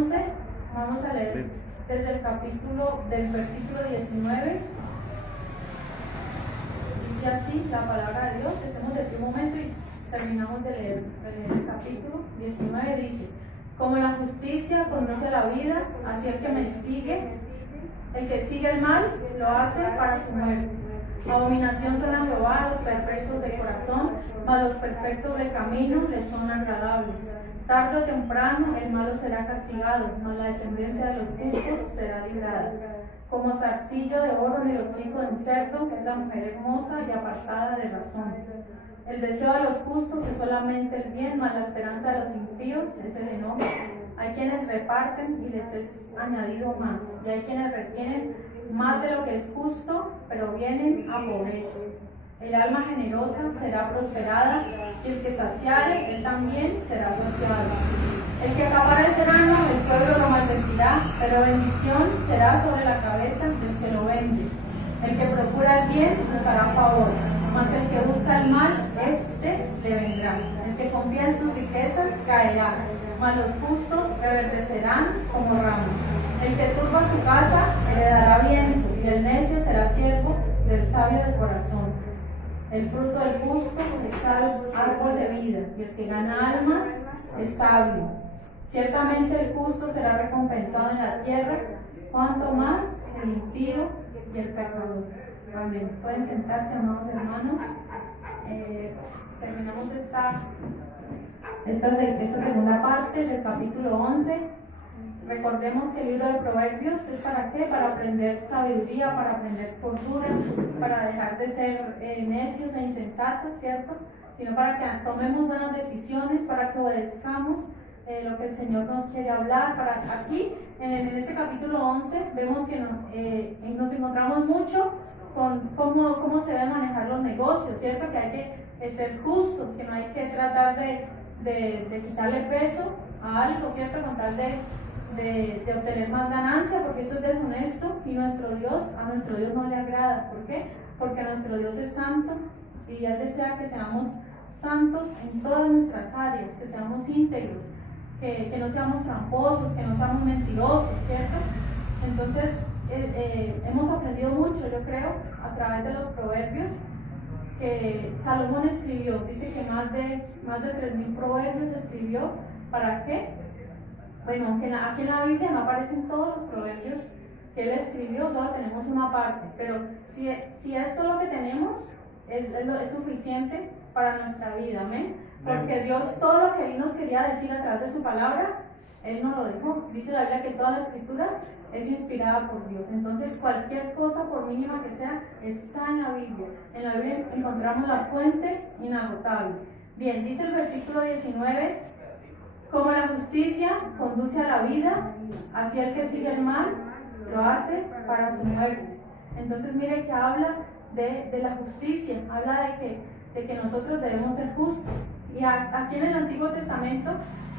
11, vamos a leer desde el versículo 19. Dice así la palabra de Dios. Estemos de pie un momento y terminamos de leer el capítulo 19. Dice: como la justicia conduce a la vida, así el que sigue el mal, lo hace para su muerte. Abominación son a Jehová los perversos de corazón, mas los perfectos de camino les son agradables. Tarde o temprano el malo será castigado, mas la descendencia de los justos será librada. Como zarcillo de oro en el hocico de un cerdo es la mujer hermosa y apartada de razón. El deseo de los justos es solamente el bien, mas la esperanza de los impíos es el enojo. Hay quienes reparten y les es añadido más, y hay quienes retienen más de lo que es justo, pero vienen a pobreza. El alma generosa será prosperada, y el que saciare, él también será saciado. El que acapara el grano, el pueblo lo maldecirá, pero bendición será sobre la cabeza del que lo vende. El que procura el bien buscará favor, mas el que busca el mal, éste le vendrá. El que confía en sus riquezas caerá, mas los justos reverdecerán como ramas. El que turba su casa heredará viento, y el necio será siervo del sabio de corazón. El fruto del justo es árbol de vida, y el que gana almas es sabio. Ciertamente el justo será recompensado en la tierra, cuanto más el impío y el pecador. Amén. Pueden sentarse, amados hermanos. Terminamos esta segunda parte del capítulo 11. Recordemos que el libro de Proverbios es ¿para qué? Para aprender sabiduría, para aprender cordura, para dejar de ser necios e insensatos, ¿cierto? Sino para que tomemos buenas decisiones, para que obedezcamos lo que el Señor nos quiere hablar. Aquí, en este capítulo 11, vemos que nos encontramos mucho con cómo se deben manejar los negocios, ¿cierto? Que hay que ser justos, que no hay que tratar de quitarle peso a algo, ¿cierto? Con tal de obtener más ganancia, porque eso es deshonesto, y a nuestro Dios no le agrada. ¿Por qué? Porque nuestro Dios es santo, y Él desea que seamos santos en todas nuestras áreas, que seamos íntegros, que no seamos tramposos, que no seamos mentirosos, ¿cierto? Entonces, hemos aprendido mucho, yo creo, a través de los proverbios que Salomón escribió. Dice que más de 3.000 proverbios escribió. ¿Para qué? Bueno, aunque aquí en la Biblia no aparecen todos los proverbios que él escribió, solo tenemos una parte, pero si esto es lo que tenemos, es suficiente para nuestra vida, amén. Porque Dios, todo lo que Él nos quería decir a través de su palabra, Él nos lo dijo. Dice la Biblia que toda la escritura es inspirada por Dios. Entonces, cualquier cosa, por mínima que sea, está en la Biblia. En la Biblia encontramos la fuente inagotable. Bien, dice el versículo 19: como la justicia conduce a la vida, así el que sigue el mal lo hace para su muerte. Entonces, mire que habla de la justicia, habla de que nosotros debemos ser justos. Y aquí en el Antiguo Testamento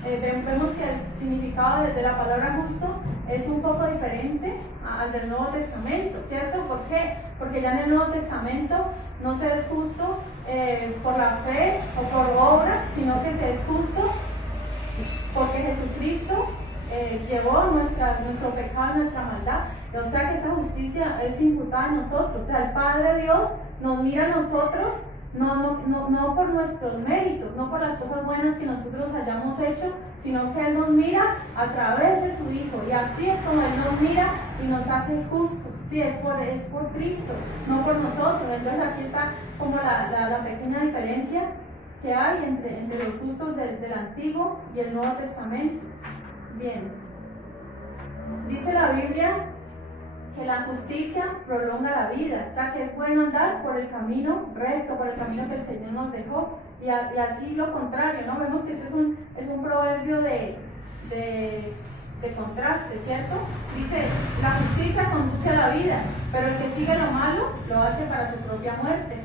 vemos que el significado de la palabra justo es un poco diferente al del Nuevo Testamento, ¿cierto? ¿Por qué? Porque ya en el Nuevo Testamento no se es justo por la fe o por obras, sino que se es justo porque Jesucristo llevó nuestro pecado, nuestra maldad. O sea que esa justicia es imputada a nosotros. O sea, el Padre Dios nos mira a nosotros no por nuestros méritos, no por las cosas buenas que nosotros hayamos hecho, sino que Él nos mira a través de su Hijo. Y así es como Él nos mira y nos hace justos. Sí, es por Cristo, no por nosotros. Entonces aquí está como la pequeña diferencia que hay entre los justos del Antiguo y el Nuevo Testamento. Bien, dice la Biblia que la justicia prolonga la vida, o sea que es bueno andar por el camino recto, por el camino que el Señor nos dejó, y así lo contrario, ¿no? Vemos que este es un proverbio de contraste, ¿cierto? Dice, la justicia conduce a la vida, pero el que sigue lo malo lo hace para su propia muerte.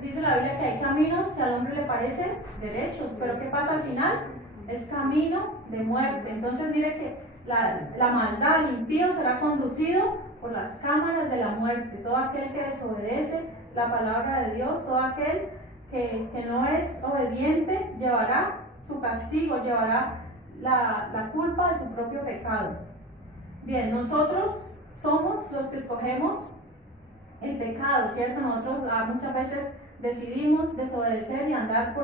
Dice la Biblia que hay caminos que al hombre le parecen derechos, pero ¿qué pasa al final? Es camino de muerte. Entonces mire que la maldad, el impío será conducido por las cámaras de la muerte. Todo aquel que desobedece la palabra de Dios, todo aquel que no es obediente, llevará su castigo, llevará la culpa de su propio pecado. Bien, nosotros somos los que escogemos el pecado, ¿cierto? Nosotros muchas veces decidimos desobedecer y andar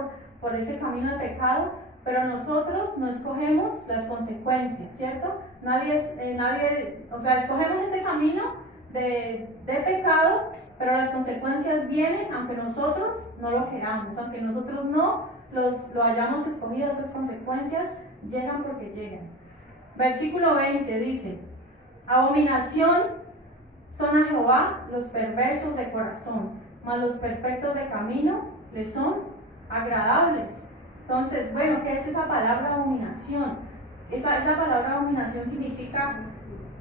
por ese camino de pecado, pero nosotros no escogemos las consecuencias, ¿cierto? O sea, escogemos ese camino de pecado, pero las consecuencias vienen aunque nosotros no lo queramos, aunque nosotros no lo hayamos escogido, esas consecuencias llegan porque llegan. Versículo 20 dice: abominación son a Jehová los perversos de corazón, mas los perfectos de camino les son agradables. Entonces, bueno, ¿qué es esa palabra abominación? Esa palabra abominación significa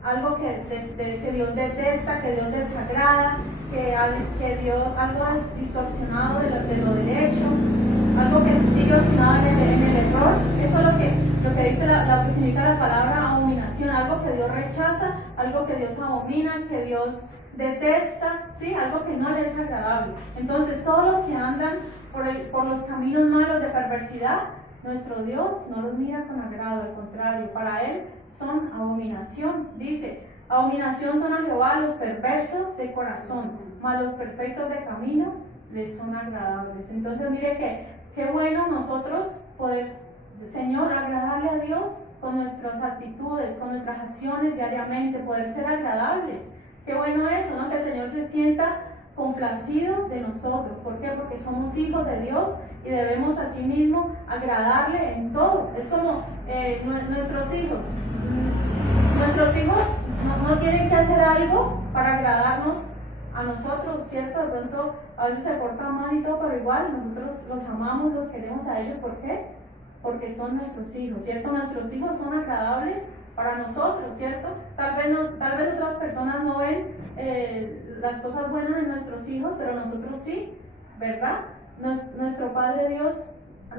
algo que Dios detesta, que Dios desagrada, que Dios, algo distorsionado de lo derecho, algo que es distorsionado en el error. Eso es lo que dice lo que significa la palabra abominación, algo que Dios rechaza, algo que Dios abomina, que Dios detesta, ¿sí? Algo que no le es agradable. Entonces, todos los que andan por los caminos malos de perversidad, nuestro Dios no los mira con agrado, al contrario, para Él son abominación. Dice: abominación son a Jehová los perversos de corazón, mas los perfectos de camino les son agradables. Entonces, mire qué bueno nosotros poder, Señor, agradarle a Dios con nuestras actitudes, con nuestras acciones diariamente, poder ser agradables. Qué bueno eso, ¿no? Que el Señor se sienta complacido de nosotros. ¿Por qué? Porque somos hijos de Dios y debemos asimismo agradarle en todo. Es como nuestros hijos. Nuestros hijos no tienen que hacer algo para agradarnos a nosotros, ¿cierto? De pronto a veces se portan mal y todo, pero igual nosotros los amamos, los queremos a ellos. ¿Por qué? Porque son nuestros hijos, ¿cierto? Nuestros hijos son agradables para nosotros, ¿cierto? Tal vez otras personas no ven las cosas buenas en nuestros hijos, pero nosotros sí, ¿verdad? Nuestro Padre Dios,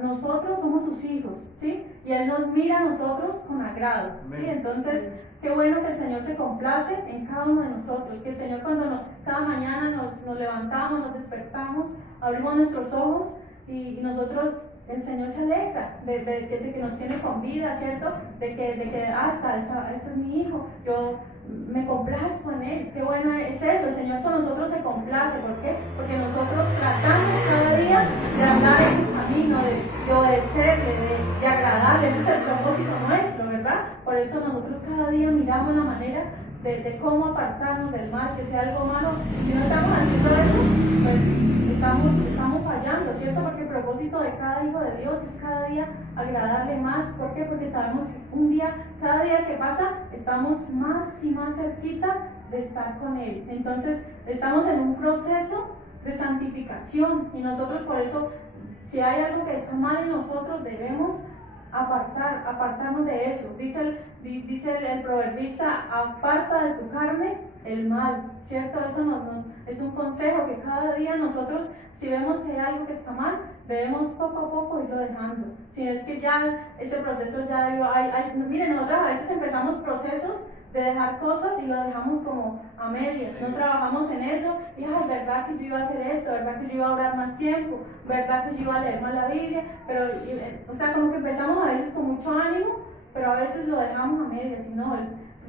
nosotros somos sus hijos, ¿sí? Y Él nos mira a nosotros con agrado, ¿sí? Entonces, qué bueno que el Señor se complace en cada uno de nosotros, que el Señor cuando cada mañana nos levantamos, nos despertamos, abrimos nuestros ojos y nosotros, el Señor se alegra de que nos tiene con vida, ¿cierto? De que este es mi hijo, yo me complazco en él. Qué bueno es eso, el Señor con nosotros se complace. ¿Por qué? Porque nosotros tratamos cada día de andar en su camino, de obedecerle, de agradarle. Ese es el propósito nuestro, ¿verdad? Por eso nosotros cada día miramos la manera de cómo apartarnos del mal, que sea algo malo. Si no estamos haciendo eso, pues estamos fallando, ¿cierto? Porque el propósito de cada hijo de Dios es cada día agradarle más. ¿Por qué? Porque sabemos que cada día que pasa, estamos más y más cerquita de estar con Él. Entonces, estamos en un proceso de santificación y nosotros por eso, si hay algo que está mal en nosotros, debemos apartarnos de eso. Dice el proverbista: aparta de tu carne el mal, ¿cierto? Eso es un consejo que cada día nosotros, si vemos que hay algo que está mal, debemos poco a poco irlo dejando. Si es que ya ese proceso miren, nosotros a veces empezamos procesos de dejar cosas y lo dejamos como a medias, no trabajamos en eso y verdad que yo iba a hacer esto, verdad que yo iba a orar más tiempo, verdad que yo iba a leer más la Biblia, pero o sea, como que empezamos a veces con mucho ánimo, pero a veces lo dejamos a medias. Y no,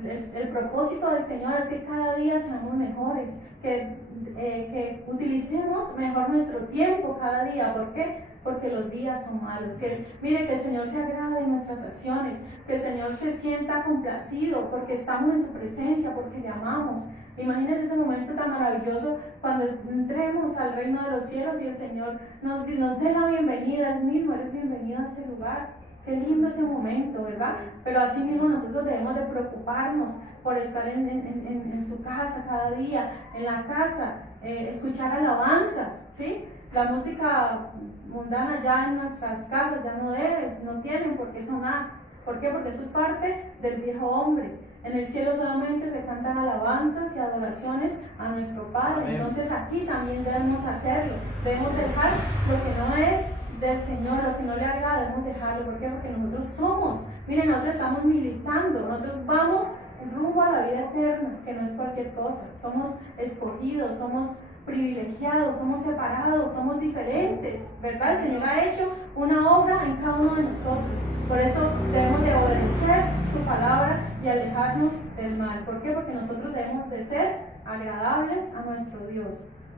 el propósito del Señor es que cada día seamos mejores, que utilicemos mejor nuestro tiempo cada día. ¿Por qué? Porque los días son malos. Mire, que el Señor se agrade en nuestras acciones, que el Señor se sienta complacido porque estamos en su presencia, porque le amamos. Imagínense ese momento tan maravilloso cuando entremos al reino de los cielos y el Señor nos dé la bienvenida. Él mismo eres bienvenido a ese lugar. Qué lindo ese momento, ¿verdad? Pero así mismo nosotros debemos de preocuparnos por estar en su casa cada día, en la casa, escuchar alabanzas, ¿sí? La música mundana ya en nuestras casas ya no tienen por qué sonar. ¿Por qué? Porque eso es parte del viejo hombre. En el cielo solamente se cantan alabanzas y adoraciones a nuestro Padre. Amén. Entonces aquí también debemos hacerlo. Debemos dejar lo que no es del Señor, lo que no le agrada, debemos dejarlo. ¿Por qué? Porque nosotros nosotros estamos militando, nosotros vamos rumbo a la vida eterna, que no es cualquier cosa. Somos escogidos, somos privilegiados, somos separados, somos diferentes, ¿verdad? El Señor ha hecho una obra en cada uno de nosotros. Por eso debemos de obedecer su palabra y alejarnos del mal. ¿Por qué? Porque nosotros debemos de ser agradables a nuestro Dios.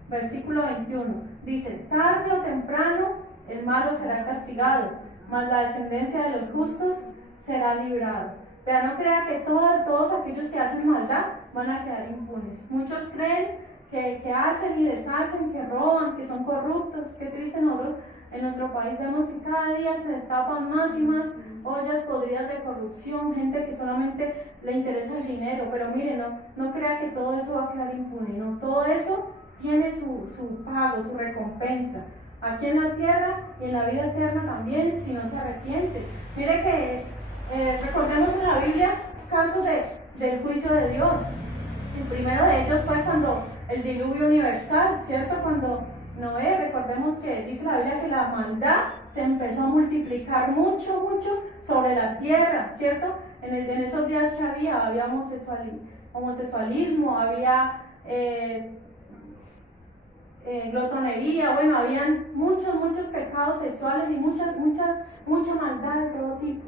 Versículo 21 dice: tarde o temprano el malo será castigado, mas la descendencia de los justos será librada. Pero no crea que todos aquellos que hacen maldad van a quedar impunes. Muchos creen que hacen y deshacen, que roban, que son corruptos. Qué triste. Nosotros en nuestro país vemos que cada día se destapan más y más ollas podridas de corrupción, gente que solamente le interesa el dinero. Pero mire, no crea que todo eso va a quedar impune, no, todo eso tiene su pago, su recompensa, aquí en la tierra y en la vida eterna también, si no se arrepiente. Mire que recordemos en la Biblia casos del juicio de Dios. El primero de ellos fue cuando el diluvio universal, ¿cierto? Cuando Noé, recordemos que dice la Biblia que la maldad se empezó a multiplicar mucho sobre la tierra, ¿cierto? En esos días que había homosexualismo, había glotonería, bueno, habían muchos pecados sexuales y mucha maldad de todo tipo,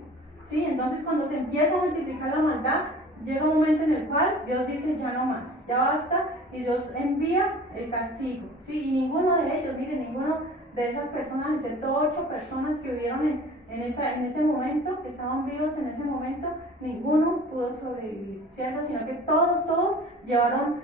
¿sí? Entonces cuando se empieza a multiplicar la maldad, llega un momento en el cual Dios dice ya no más, ya basta, y Dios envía el castigo, ¿sí? Y ninguno de ellos, miren, ninguno de esas personas, excepto 8 personas que vivieron en ese momento, que estaban vivos en ese momento, ninguno pudo sobrevivir, ¿cierto? Sino que todos llevaron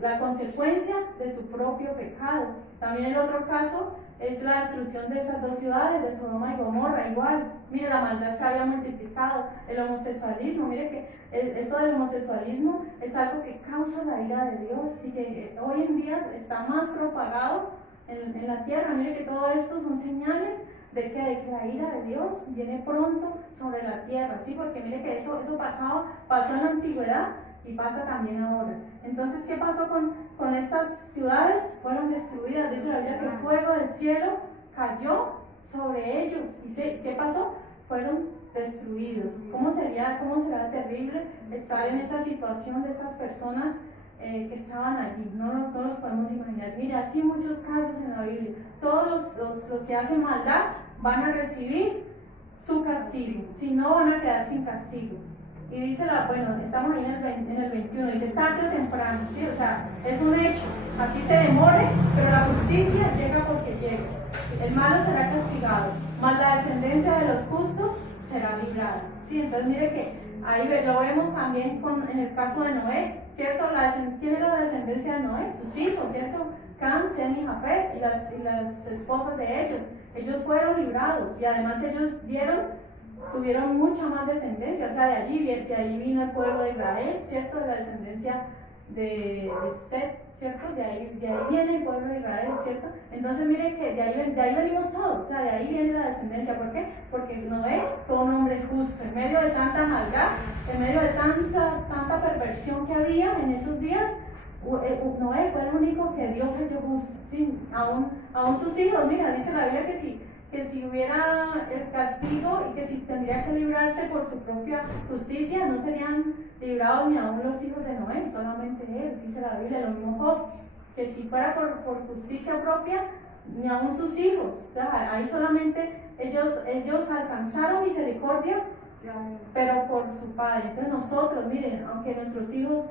la consecuencia de su propio pecado. También el otro caso es la destrucción de esas 2 ciudades, de Sodoma y Gomorra, igual. Mire, la maldad se había multiplicado, el homosexualismo, mire que eso del homosexualismo es algo que causa la ira de Dios y que hoy en día está más propagado en la tierra. Mire que todo esto son señales de que la ira de Dios viene pronto sobre la tierra, ¿sí? Porque mire que eso pasó en la antigüedad y pasa también ahora. Entonces, ¿qué pasó con estas ciudades? Fueron destruidas. Dice la Biblia que el fuego del cielo cayó sobre ellos. ¿Y qué pasó? Fueron destruidos. ¿Cómo será terrible estar en esa situación de estas personas que estaban allí? No nos podemos imaginar. Mira, así muchos casos en la Biblia. Todos los que hacen maldad van a recibir su castigo. Si no, van a quedar sin castigo. Y dice estamos ahí en el 21, dice tarde o temprano, ¿sí? O sea, es un hecho, así se demore, pero la justicia llega porque llega. El malo será castigado, mas la descendencia de los justos será librada, ¿sí? Entonces mire que ahí lo vemos también en el caso de Noé, ¿cierto? ¿Quién era la descendencia de Noé? Sus hijos, ¿cierto? Cam, Sem y Jafet y las esposas de ellos fueron librados y además ellos tuvieron mucha más descendencia, o sea, de ahí vino el pueblo de Israel, ¿cierto? De la descendencia de Set, ¿cierto? De ahí viene el pueblo de Israel, ¿cierto? Entonces mire que de ahí venimos todos, o sea, de ahí viene la descendencia. ¿Por qué? Porque Noé fue un hombre justo, en medio de tanta maldad, en medio de tanta perversión que había en esos días. Noé fue el único que Dios halló justo, ¿sí? Aún sus hijos, mira, dice la Biblia que si hubiera el castigo y que si tendría que librarse por su propia justicia, no serían librados ni aún los hijos de Noé, solamente él, dice la Biblia, lo mismo Job, que si fuera por justicia propia, ni aún sus hijos, o sea, ahí solamente ellos alcanzaron misericordia, pero por su padre. Entonces nosotros, miren, aunque nuestros hijos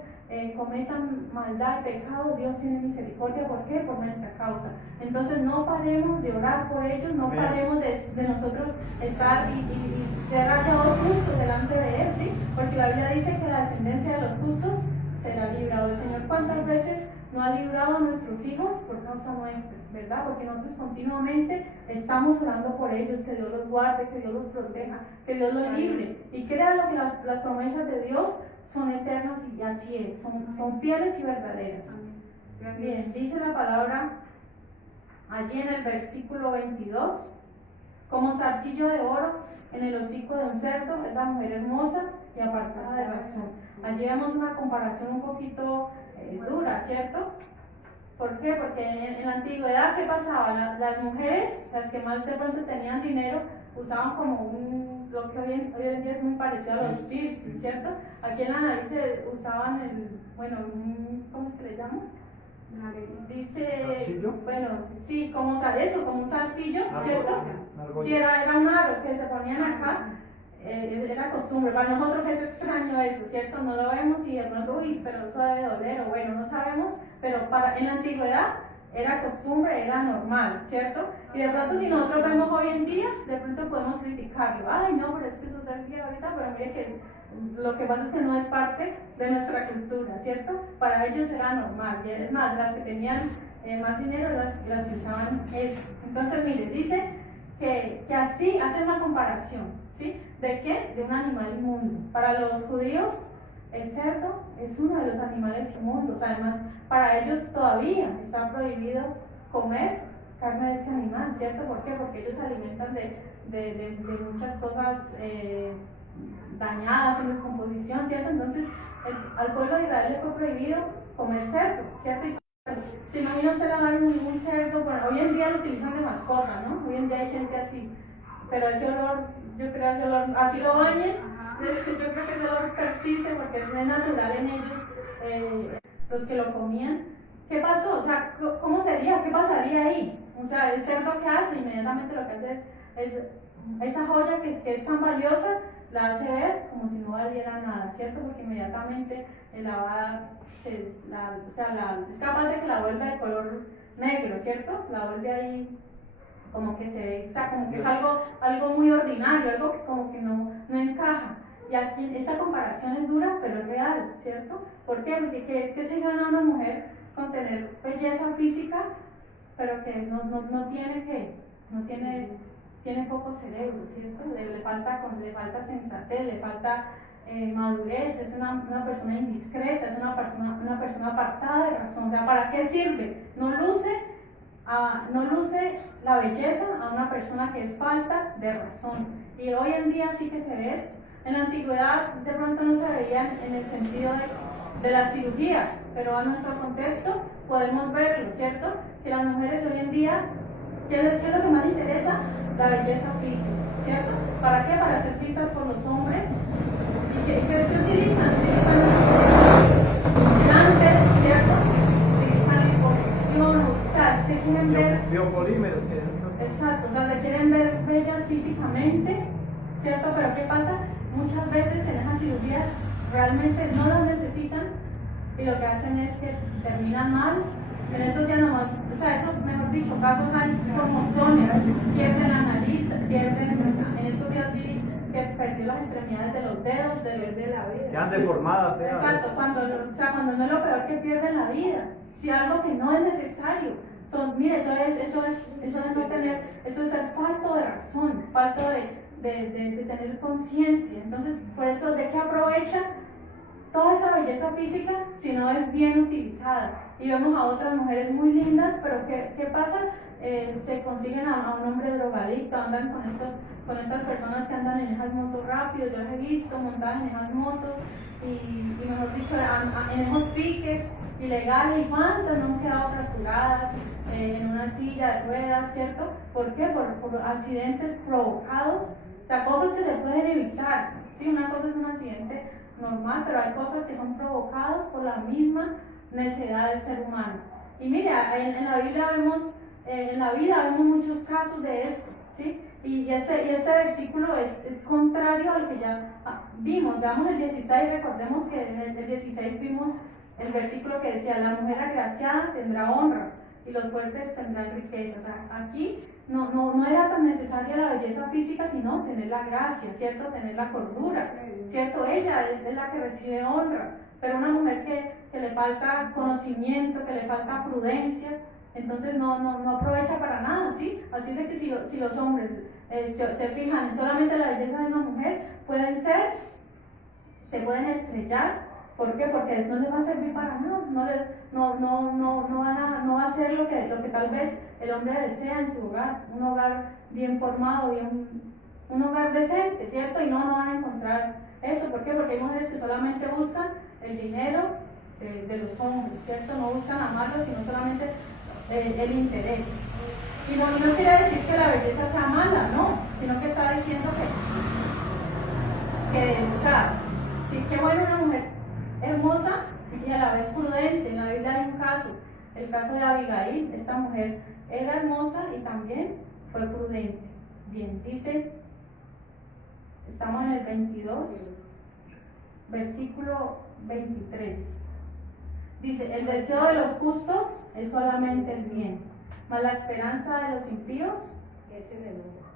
cometan maldad y pecado, Dios tiene misericordia. ¿Por qué? Por nuestra causa. Entonces no paremos de orar por ellos, no paremos de nosotros estar y ser hallados justos delante de Él, ¿sí? Porque la Biblia dice que la descendencia de los justos será librado. El Señor, ¿cuántas veces no ha librado a nuestros hijos por causa nuestra? ¿Verdad? Porque nosotros continuamente estamos orando por ellos, que Dios los guarde, que Dios los proteja, que Dios los libre. Y créanlo que las promesas de Dios son eternas y así es, son fieles y verdaderas. Bien, dice la palabra allí en el versículo 22, como zarcillo de oro en el hocico de un cerdo es la mujer hermosa y apartada de razón. Allí vemos una comparación un poquito dura, ¿cierto? ¿Por qué? Porque en la antigüedad, ¿qué pasaba? Las mujeres, las que más de pronto tenían dinero, usaban como un lo que hoy en día es muy parecido a los piercing, ¿cierto? Aquí en la nariz se usaban ¿cómo se le llama? Dice, ¿Zarcillo? bueno, sí, como eso, como un zarcillo, ¿cierto? Argolla. Sí, era un aro que se ponían acá, era costumbre. Para nosotros es extraño eso, ¿cierto? No lo vemos y de pronto, uy, pero eso debe doler, o bueno, no sabemos, pero en la antigüedad era costumbre, era normal, ¿cierto? Y de pronto si nosotros vemos hoy en día, de pronto podemos criticarlo. Ay, no, pero es que eso está aquí ahorita, pero mire que lo que pasa es que no es parte de nuestra cultura, ¿cierto? Para ellos era normal, y es más, las que tenían más dinero las que usaban eso. Entonces, mire, dice que así hace una comparación, ¿sí? ¿De qué? De un animal inmundo. Para los judíos, el cerdo es uno de los animales inmundos. Además, para ellos todavía está prohibido comer carne de este animal, ¿cierto? ¿Por qué? Porque ellos se alimentan de muchas cosas dañadas en descomposición, ¿cierto? Entonces, al pueblo de Israel le fue prohibido comer cerdo, ¿cierto? Y se imagina usted a dar un cerdo, bueno, hoy en día lo utilizan de mascota, ¿no? Hoy en día hay gente así, pero ese olor, yo creo ese olor, así lo bañen, yo creo que ese olor persiste porque es natural en ellos, los que lo comían. ¿Qué pasó? O sea, ¿cómo sería? ¿Qué pasaría ahí? O sea, el cerdo que hace, inmediatamente lo que hace es esa joya que es tan valiosa, la hace ver como si no valiera nada, ¿cierto? Porque inmediatamente la va, es capaz de que la vuelva de color negro, ¿cierto? La vuelve ahí como que se ve, o sea, como que es algo muy ordinario, algo que como que no encaja. Y aquí esa comparación es dura, pero es real, ¿cierto? ¿Por qué? Porque ¿qué se gana una mujer con tener belleza física, pero que tiene poco cerebro, ¿cierto? Le falta sensatez, le falta madurez, es una persona indiscreta, es una persona apartada de razón. O sea, ¿para qué sirve? No luce la belleza a una persona que es falta de razón. Y hoy en día sí que se ve esto. En la antigüedad de pronto no se veía en el sentido de las cirugías, pero a nuestro contexto podemos verlo, ¿cierto? Que las mujeres de hoy en día, ¿qué es lo que más les interesa? La belleza física, ¿cierto? ¿Para qué? Para ser vistas por los hombres. ¿Y qué utilizan? Utilizan implantes, ¿cierto? Utilizan liposucción, o sea, se quieren ver... Biopolímeros. Exacto, o sea, se quieren ver bellas físicamente, ¿cierto? Pero ¿qué pasa? Muchas veces en esas cirugías realmente no las necesitan y lo que hacen es que terminan mal. En estos días nomás, o sea, eso, mejor dicho, casos hay por montones, pierden la nariz, en estos días vi que perdió las extremidades de los dedos, de la vida. Quedan deformadas, feas. Exacto, cuando no es lo peor que pierden la vida, si algo que no es necesario. Mire, eso es no tener, eso es ser falto de razón, falto de tener conciencia. Entonces, por eso, ¿de qué aprovecha toda esa belleza física si no es bien utilizada? Y vemos a otras mujeres muy lindas, pero ¿qué pasa? Se consiguen a un hombre drogadicto, andan con estas personas que andan en esas motos rápidas, yo las he visto montadas en esas motos y mejor dicho, en esos piques ilegales. ¿Y cuántas no han quedado fracturadas en una silla de ruedas, ¿cierto? ¿Por qué? Por accidentes provocados, o sea, cosas que se pueden evitar, ¿sí? Una cosa es un accidente normal, pero hay cosas que son provocadas por la misma necedad del ser humano. Y mire, en la Biblia en la vida vemos muchos casos de esto, ¿sí? Y este versículo es contrario al que ya vimos. Veamos el 16, recordemos que en el 16 vimos el versículo que decía: la mujer agraciada tendrá honra y los fuertes tendrán riquezas. Aquí no era tan necesaria la belleza física, sino tener la gracia, ¿cierto? Tener la cordura, ¿cierto? Ella es la que recibe honra, pero una mujer que le falta conocimiento, que le falta prudencia, entonces no aprovecha para nada, ¿sí? Así de que si los hombres se fijan en solamente la belleza de una mujer, se pueden estrellar. ¿Por qué? Porque no les va a servir para nada, no va a ser lo que tal vez el hombre desea en su hogar, un hogar bien formado, un hogar decente, ¿cierto? Y no van a encontrar eso. ¿Por qué? Porque hay mujeres que solamente buscan el dinero de los hombres, ¿cierto? No buscan amarlos, sino solamente el interés. Y no quiere decir que la belleza sea mala, no, sino que está diciendo o sea, sí, qué buena una mujer hermosa y a la vez prudente. En la Biblia hay un caso, el caso de Abigail. Esta mujer era hermosa y también fue prudente. Bien, dice, estamos en el 22, versículo 23. Dice, el deseo de los justos es solamente el bien, mas la esperanza de los impíos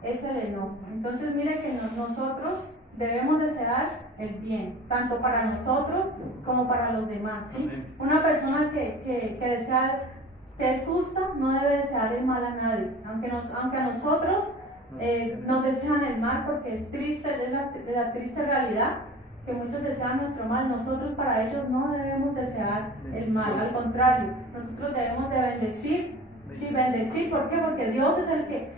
es el enojo. Entonces mire que nosotros debemos desear el bien, tanto para nosotros como para los demás, ¿sí? Una persona que desea, que es justa, no debe desear el mal a nadie, aunque a nosotros nos desean el mal, porque es triste, es la triste realidad que muchos desean nuestro mal. Nosotros para ellos no debemos desear el mal, al contrario, nosotros debemos de bendecir. Sí, bendecir, ¿por qué? Porque Dios es el que,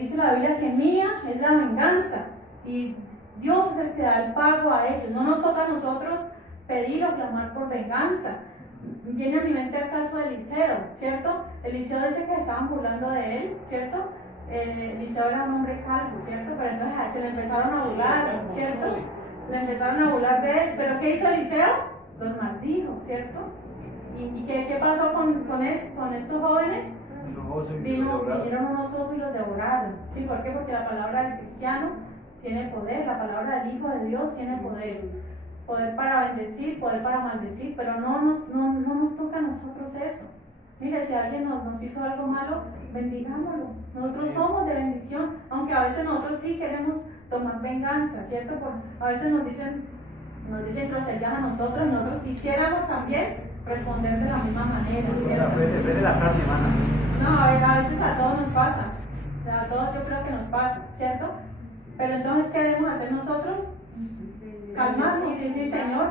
dice la Biblia que mía es la venganza, y Dios es el que da el pago a ellos. No nos toca a nosotros pedir o clamar por venganza. Viene a mi mente el caso de Eliseo, ¿cierto? Eliseo dice que estaban burlando de él, ¿cierto? Eliseo era un hombre calvo, ¿cierto? Pero entonces se le empezaron a burlar, ¿cierto? Le empezaron a burlar de él. ¿Pero qué hizo Eliseo? Los maldijo, ¿cierto? ¿Y qué pasó con estos jóvenes? Vinieron unos osos y los devoraron. ¿Sí? ¿Por qué? Porque la palabra del cristiano tiene poder, la palabra del Hijo de Dios tiene poder. Poder para bendecir, poder para maldecir, pero no nos toca a nosotros eso. Mire, si alguien nos hizo algo malo, bendigámoslo. Nosotros somos de bendición, aunque a veces nosotros sí queremos tomar venganza, ¿cierto? A veces nos dicen groserías a nosotros quisiéramos también responder de la misma manera. Depende de la carne, hermana. No, a veces a todos nos pasa, a todos yo creo que nos pasa, ¿cierto? Pero entonces, ¿qué debemos hacer nosotros? Calmarnos y decir, Señor,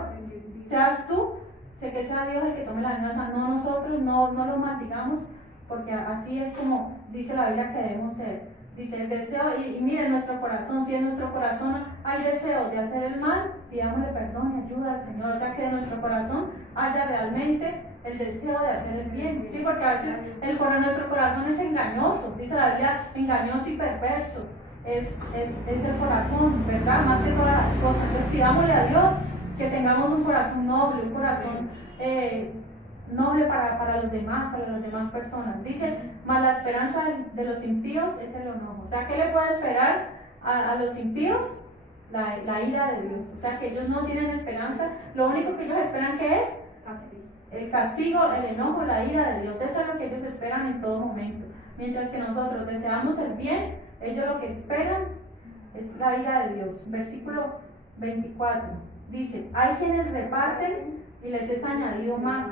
seas tú, sé que sea Dios el que tome la venganza, no nosotros, no lo maldigamos, porque así es como dice la Biblia que debemos ser. Dice el deseo, y miren nuestro corazón, si en nuestro corazón hay deseo de hacer el mal, pidámosle perdón y ayuda al Señor. O sea, que en nuestro corazón haya realmente el deseo de hacer el bien, ¿sí? Porque a veces nuestro corazón es engañoso, dice la Biblia, engañoso y perverso. Es el corazón, ¿verdad? Más que todas las cosas. Entonces pidámosle a Dios que tengamos un corazón noble, un corazón noble para los demás personas. Dice, mas la esperanza de los impíos es el enojo. O sea, ¿qué le puede esperar a los impíos? La ira de Dios. O sea, que ellos no tienen esperanza. Lo único que ellos esperan, ¿qué es? El castigo, el enojo, la ira de Dios. Eso es lo que ellos esperan en todo momento. Mientras que nosotros deseamos el bien, ellos lo que esperan es la ira de Dios. Versículo 24 dice, hay quienes reparten y les es añadido más,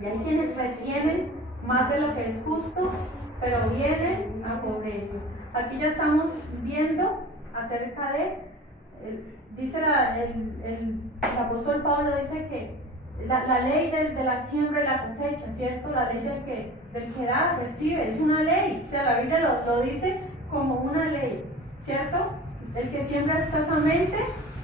y hay quienes retienen más de lo que es justo, pero vienen a pobreza. Aquí ya estamos viendo acerca de, dice el apóstol Pablo, dice que la ley de la siembra y la cosecha, ¿cierto? La ley del que da, recibe, es una ley. O sea, la Biblia lo dice como una ley, ¿cierto? El que siembra escasamente,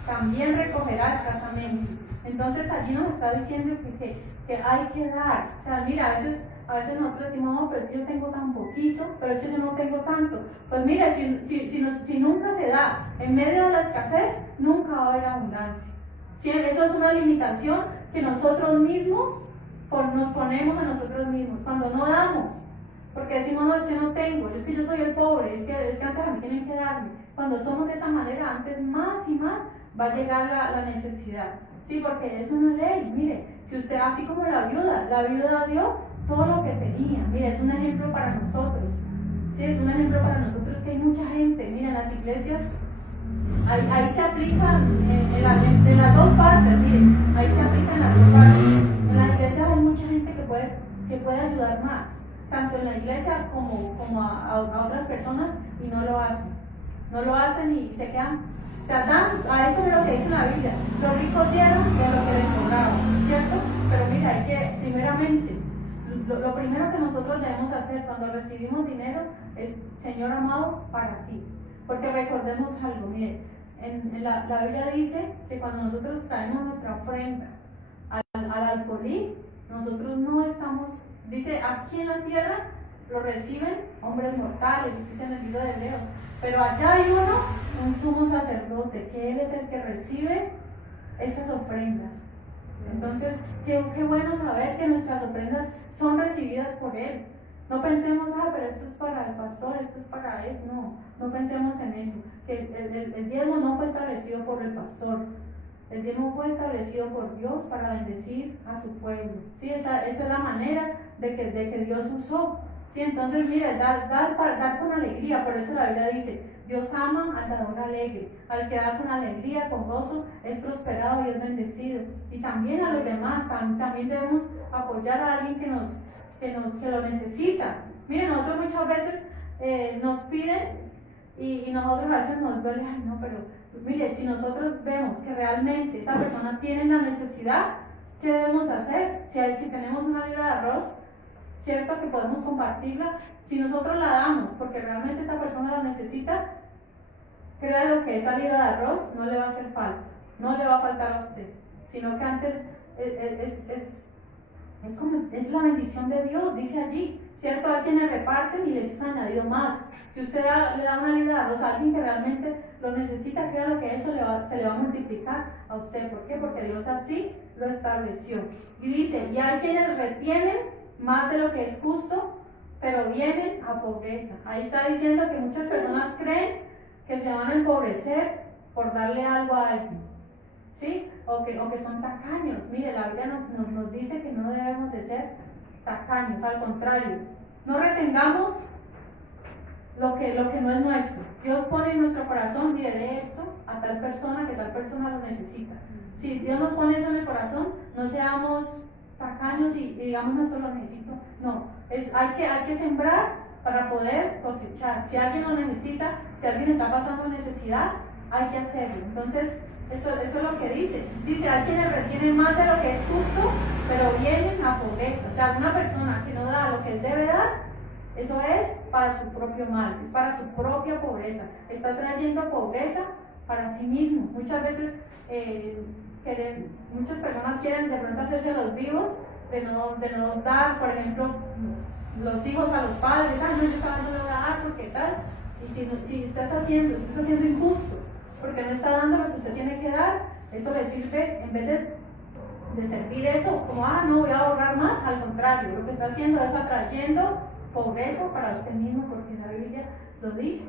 también recogerá escasamente. Entonces allí nos está diciendo que hay que dar. O sea, mira, a veces nosotros decimos, no, pero yo tengo tan poquito, pero es que yo no tengo tanto. Pues mire, si nunca se da en medio de la escasez, nunca va a haber abundancia. ¿Sí? Eso es una limitación que nosotros mismos nos ponemos a nosotros mismos cuando no damos. Porque decimos, no, es que no tengo, es que yo soy el pobre, es que antes a mí tienen que darme. Cuando somos de esa manera, antes más y más va a llegar la necesidad. Sí, porque es una ley. Mire, si usted, así como la viuda dio todo lo que tenía. Mire, es un ejemplo para nosotros. Sí, es un ejemplo para nosotros que hay mucha gente. Mire, en las iglesias, ahí se aplica en las dos partes. Mire, ahí se aplica en las dos partes. En las iglesias hay mucha gente que puede ayudar más, tanto en la iglesia como a otras personas, y no lo hacen. No lo hacen y se quedan. O sea, a esto es lo que dice la Biblia. Los ricos dieron de lo que les sobraba, ¿cierto? Pero mira, hay que, primeramente, lo primero que nosotros debemos hacer cuando recibimos dinero es, Señor amado, para ti. Porque recordemos algo, mire, en la Biblia dice que cuando nosotros traemos nuestra ofrenda al alfolí, nosotros no estamos, dice, aquí en la tierra lo reciben hombres mortales, dice en el libro de Hebreos. Pero allá hay uno, un sumo sacerdote, que él es el que recibe esas ofrendas. Entonces, qué bueno saber que nuestras ofrendas son recibidas por él. No pensemos, pero esto es para el pastor, esto es para él. No pensemos en eso. Que el diezmo no fue establecido por el pastor. El diezmo fue establecido por Dios para bendecir a su pueblo. ¿Sí? Esa es la manera de que Dios usó. ¿Sí? Entonces, mire, dar con alegría. Por eso la Biblia dice, Dios ama al dador alegre. Al que da con alegría, con gozo, es prosperado y es bendecido. Y también a los demás, también debemos apoyar a alguien que lo necesita. Miren, nosotros muchas veces nos piden y nosotros a veces nos duele, pero mire, si nosotros vemos que realmente esa persona tiene la necesidad, ¿qué debemos hacer? Si tenemos una libra de arroz, cierto que podemos compartirla, si nosotros la damos porque realmente esa persona la necesita, créalo que esa libra de arroz no le va a hacer falta, no le va a faltar a usted, sino que antes es la bendición de Dios, dice allí, ¿cierto? Hay quienes reparten y les es añadido más. Si usted le da una libra de arroz a alguien que realmente lo necesita, créalo que eso se le va a multiplicar a usted. ¿Por qué? Porque Dios así lo estableció. Y dice, y hay quienes retienen más de lo que es justo, pero vienen a pobreza. Ahí está diciendo que muchas personas creen que se van a empobrecer por darle algo a alguien, ¿sí? O que son tacaños. Mire, la Biblia nos dice que no debemos de ser tacaños, al contrario, no retengamos lo que no es nuestro. Dios pone en nuestro corazón, mire, de esto a tal persona, que tal persona lo necesita. Si Dios nos pone eso en el corazón, no seamos tacaños y digamos, no, esto lo necesito. No, hay que sembrar para poder cosechar. Si alguien lo necesita, si alguien está pasando necesidad, hay que hacerlo. Entonces, eso es lo que dice. Dice, hay quienes retienen más de lo que es justo, pero vienen a pobreza. O sea, una persona que no da lo que él debe dar, eso es para su propio mal, es para su propia pobreza. Está trayendo pobreza para sí mismo. Muchas veces muchas personas quieren de pronto hacerse los vivos, de no dar, por ejemplo, los hijos a los padres. No, yo no le voy a dar porque tal. Y si usted está haciendo injusto, porque no está dando lo que usted tiene que dar, eso le sirve, en vez de servir eso, como, no voy a ahorrar más, al contrario, lo que está haciendo es atrayendo pobreza para usted mismo, porque la Biblia lo dice.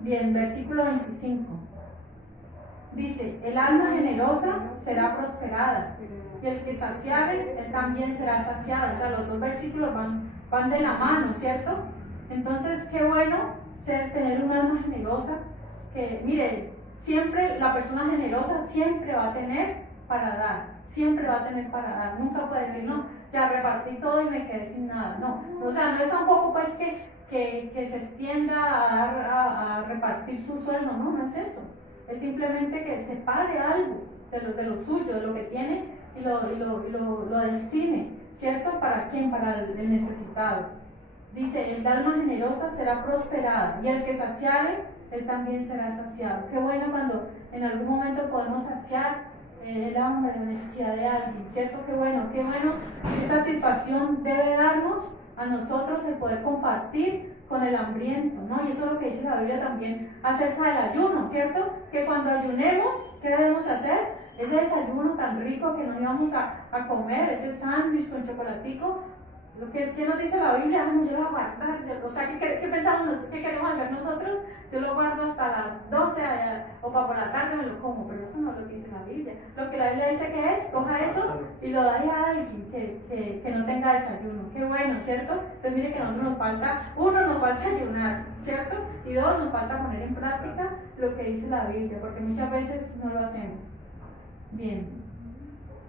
Bien, versículo 25. Dice, el alma generosa será prosperada, y el que saciare, él también será saciado. O sea, los dos versículos van de la mano, ¿cierto? Entonces, qué bueno tener un alma generosa, que, mire, siempre la persona generosa siempre va a tener para dar, siempre va a tener para dar. Nunca puede decir, no, ya repartí todo y me quedé sin nada. No, o sea, no es tampoco pues que se extienda a repartir su sueldo, no es eso. Es simplemente que separe algo de lo suyo, de lo que tiene y lo destine, ¿cierto? ¿Para quién? Para el necesitado. Dice, el alma generosa será prosperada y el que saciare, él también será saciado. Qué bueno cuando en algún momento podemos saciar el hambre, la necesidad de alguien, ¿cierto? Qué bueno, qué satisfacción debe darnos a nosotros el poder compartir con el hambriento, ¿no? Y eso es lo que dice la Biblia también acerca del ayuno, ¿cierto? Que cuando ayunemos, ¿qué debemos hacer? Ese desayuno tan rico que nos íbamos a comer, ese sándwich con chocolatico, ¿qué nos dice la Biblia? Yo lo voy a guardar. O sea, ¿qué pensamos? ¿Qué queremos hacer nosotros? Yo lo guardo hasta las 12 o para por la tarde me lo como, pero eso no es lo que dice la Biblia. Lo que la Biblia dice que es, coja eso y lo da a alguien que no tenga desayuno. Qué bueno, ¿cierto? Entonces mire que nos falta ayunar, ¿cierto? Y dos, nos falta poner en práctica lo que dice la Biblia, porque muchas veces no lo hacemos. Bien,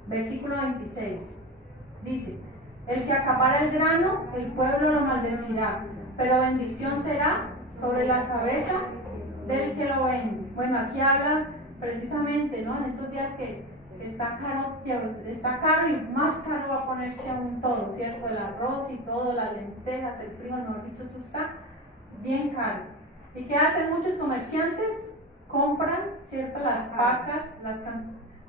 versículo 26, dice, el que acapara el grano, el pueblo lo maldecirá, pero bendición será sobre la cabeza del que lo vende. Bueno, aquí habla precisamente, ¿no? En estos días que está caro y más caro va a ponerse aún todo, ¿cierto? El arroz y todo, las lentejas, el frijol, mejor dicho, eso está bien caro. ¿Y qué hacen muchos comerciantes? Compran, ¿cierto? Las pacas,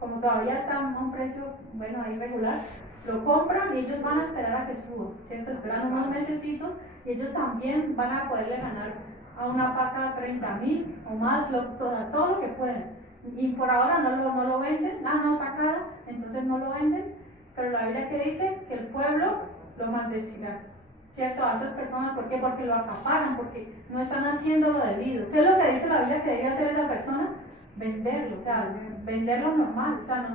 como todavía están a un precio, bueno, ahí regular, lo compran y ellos van a esperar a que suba, ¿cierto? Esperan unos mesecitos y ellos también van a poderle ganar a una paca 30,000 o más, todo lo que pueden. Y por ahora no lo venden, no está caro, entonces no lo venden, pero la Biblia que dice que el pueblo lo maldecirá, ¿cierto? A esas personas, ¿por qué? Porque lo acaparan, porque no están haciendo lo debido. ¿Qué es lo que dice la Biblia que debe hacer esa persona? Venderlo, o sea, venderlo normal, o sea,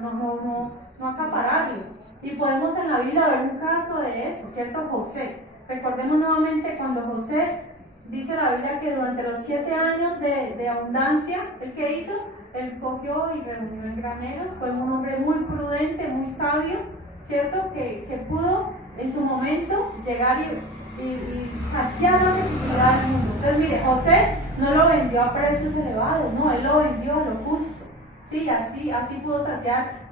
no acapararlo. Y podemos en la Biblia ver un caso de eso, ¿cierto? José. Recordemos nuevamente cuando José, dice la Biblia que durante los 7 años de abundancia, ¿el qué hizo? Él cogió y reunió en graneros, fue un hombre muy prudente, muy sabio, ¿cierto? Que pudo en su momento llegar y saciar la necesidad del mundo. Entonces, mire, José no lo vendió a precios elevados, no, él lo vendió a lo justo. Sí, así pudo saciar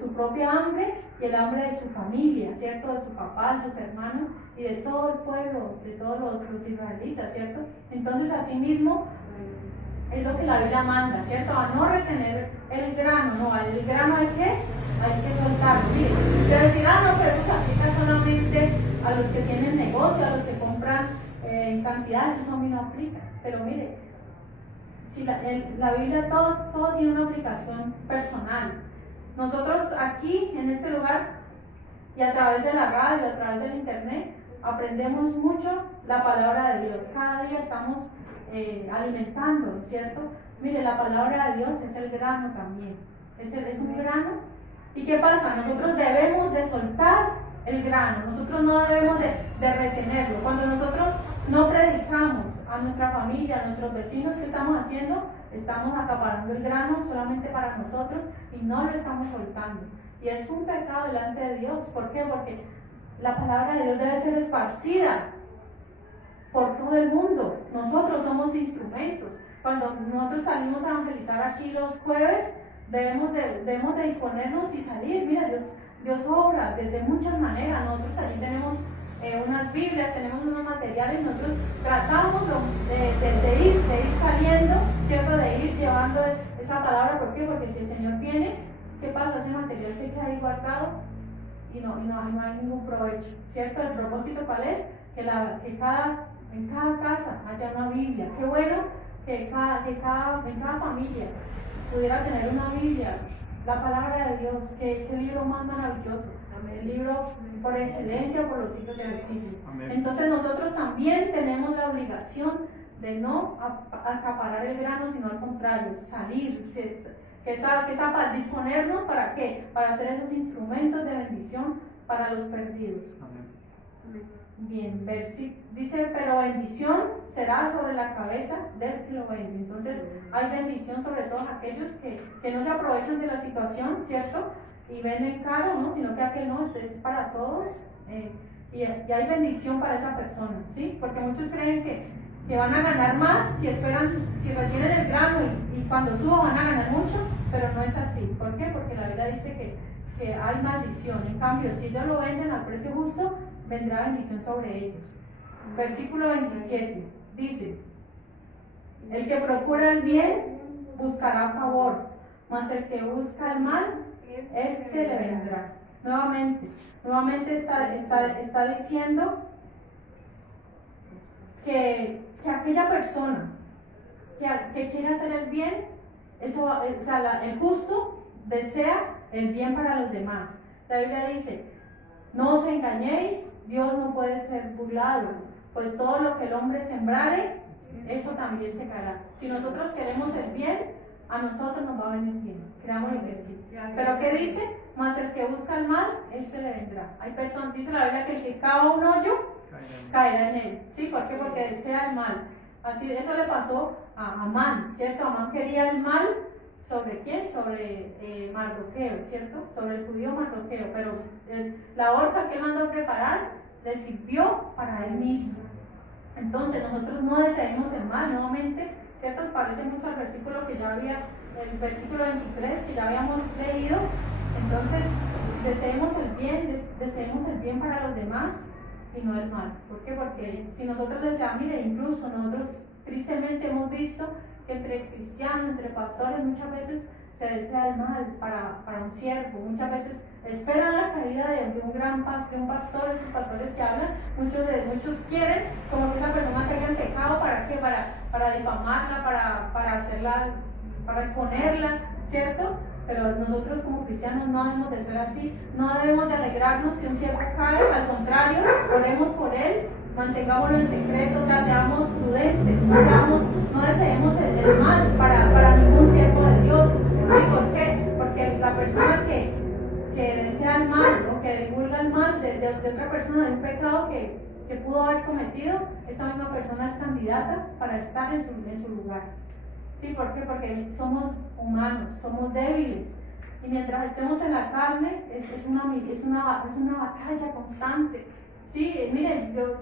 su propia hambre y el hambre de su familia, ¿cierto? De su papá, de sus hermanos y de todo el pueblo, de todos los israelitas, ¿cierto? Entonces, asimismo, es lo que la Biblia manda, ¿cierto? A no retener el grano, no, el grano hay que soltarlo. Mire, usted dirá, no, pero eso se aplica solamente a los que tienen negocio, a los que compran en cantidad, eso a mí no aplica. Pero mire, si la Biblia todo tiene una aplicación personal. Nosotros aquí, en este lugar, y a través de la radio, a través del internet, aprendemos mucho la palabra de Dios. Cada día estamos alimentando, ¿cierto? Mire, la palabra de Dios es el grano también. Es un grano. ¿Y qué pasa? Nosotros debemos de soltar el grano. Nosotros no debemos de retenerlo. Cuando nosotros no predicamos a nuestra familia, a nuestros vecinos, ¿qué estamos haciendo? Estamos acaparando el grano solamente para nosotros y no lo estamos soltando. Y es un pecado delante de Dios. ¿Por qué? Porque la palabra de Dios debe ser esparcida por todo el mundo. Nosotros somos instrumentos. Cuando nosotros salimos a evangelizar aquí los jueves, debemos de disponernos y salir. Mira, Dios obra de muchas maneras. Nosotros allí tenemos unas Biblias, tenemos unos materiales, nosotros tratamos de ir saliendo, ¿cierto? De ir llevando esa palabra. ¿Por qué? Porque si el Señor viene, ¿qué pasa? Ese material se queda ahí guardado y no hay ningún provecho, ¿cierto? El propósito, ¿cuál es? Que en cada casa haya una Biblia. Qué bueno que en cada familia pudiera tener una Biblia, la palabra de Dios, que es el libro más maravilloso, el libro por excelencia por los siglos de los siglos. Entonces nosotros también tenemos la obligación de no acaparar el grano, sino al contrario, salir, disponernos para qué, para hacer esos instrumentos de bendición para los perdidos. Amén. Bien, dice, pero bendición será sobre la cabeza del que lo vende. Entonces hay bendición sobre todos aquellos que no se aprovechan de la situación, ¿cierto? Y venden caro, ¿no? Sino que aquel no, es para todos. Y hay bendición para esa persona, ¿sí? Porque muchos creen que van a ganar más si retienen el grano y cuando suba van a ganar mucho, pero no es así. ¿Por qué? Porque la Biblia dice que hay maldición. En cambio, si ellos lo venden al precio justo, vendrá bendición sobre ellos. Versículo 27 dice: el que procura el bien buscará favor, mas el que busca el mal, este le vendrá. Nuevamente está diciendo que aquella persona que quiere hacer el bien, el justo desea el bien para los demás. La Biblia dice: no os engañéis, Dios no puede ser burlado, pues todo lo que el hombre sembrare, eso también se caerá. Si nosotros queremos el bien, a nosotros nos va a venir bien, creámoslo que sí. Pero ¿qué dice? Mas el que busca el mal, este le vendrá. Hay personas, dice la Biblia, que el que cava un hoyo, caerá en él. ¿Sí? ¿Por qué? Porque desea el mal. Así, eso le pasó a Amán, ¿cierto? Amán quería el mal. ¿Sobre quién? Sobre Mardoqueo, ¿cierto? Sobre el judío Mardoqueo, pero la horca que él mandó a preparar le sirvió para él mismo. Entonces nosotros no deseemos el mal, nuevamente, ¿cierto? Parece mucho al versículo que ya había, el versículo 23 que ya habíamos leído. Entonces deseemos el bien para los demás y no el mal. ¿Por qué? Porque si nosotros deseamos, mire, incluso nosotros tristemente hemos visto que entre cristianos, entre pastores, muchas veces se desea el mal para un siervo. Muchas veces esperan la caída de un gran pastor, un pastor, esos pastores que hablan, muchos quieren como que esa persona caiga en pecado, ¿para qué? Para difamarla, para hacerla, para exponerla, ¿cierto? Pero nosotros como cristianos no debemos de ser así, no debemos de alegrarnos si un siervo cae, al contrario, oremos por él, mantengámoslo en secreto, o sea, seamos prudentes, no deseemos el mal para ningún siervo de Dios. ¿Sí? ¿Por qué? Porque la persona que desea el mal o que divulga el mal de otra persona, de un pecado que pudo haber cometido, esa misma persona es candidata para estar en su lugar. ¿Sí? ¿Por qué? Porque somos humanos, somos débiles. Y mientras estemos en la carne, es una batalla constante. Sí, miren, yo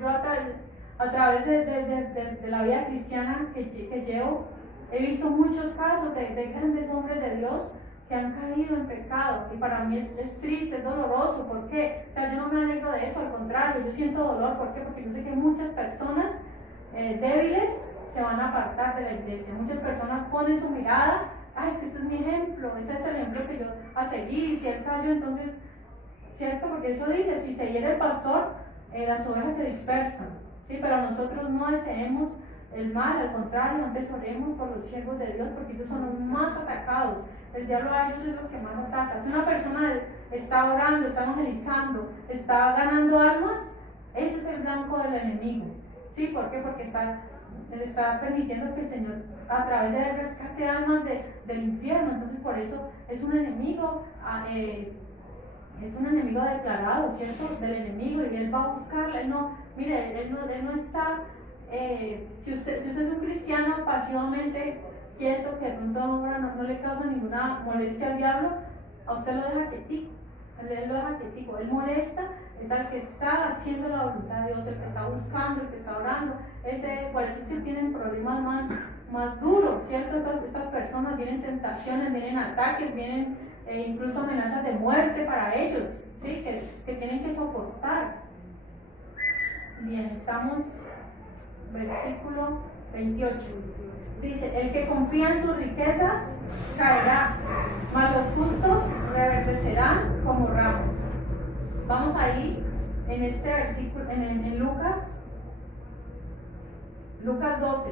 a través de la vida cristiana que llevo, he visto muchos casos de grandes hombres de Dios que han caído en pecado. Y para mí es triste, es doloroso. ¿Por qué? O sea, yo no me alegro de eso, al contrario, yo siento dolor. ¿Por qué? Porque yo sé que muchas personas débiles se van a apartar de la iglesia. Muchas personas ponen su mirada, es que este es mi ejemplo, este es el ejemplo que yo a seguir, y si él cayó, entonces, ¿cierto? Porque eso dice, si se hiere el pastor, las ovejas se dispersan, ¿sí? Pero nosotros no deseemos el mal, al contrario, antes oremos por los siervos de Dios, porque ellos son los más atacados. El diablo a ellos es los que más atacan. Si una persona está orando, está evangelizando, está ganando almas, ese es el blanco del enemigo. ¿Sí? ¿Por qué? Porque él está permitiendo que el Señor, a través de él, rescate almas del infierno. Entonces, por eso es un enemigo declarado, ¿cierto? Del enemigo, y él va a buscarla. Él no está, si usted es un cristiano pasivamente quieto, que de pronto no le causa ninguna molestia al diablo, a usted lo deja quietico. Él molesta, es al que está haciendo la voluntad de Dios, el que está buscando, el que está orando. Por eso es que tienen problemas más duros, ¿cierto? Estas personas, vienen tentaciones, vienen ataques, vienen incluso amenazas de muerte para ellos, ¿sí? Que tienen que soportar. Bien, estamos, versículo 28. Dice, el que confía en sus riquezas caerá, mas los justos reverdecerán como ramas. Vamos ahí en este versículo, en Lucas 12.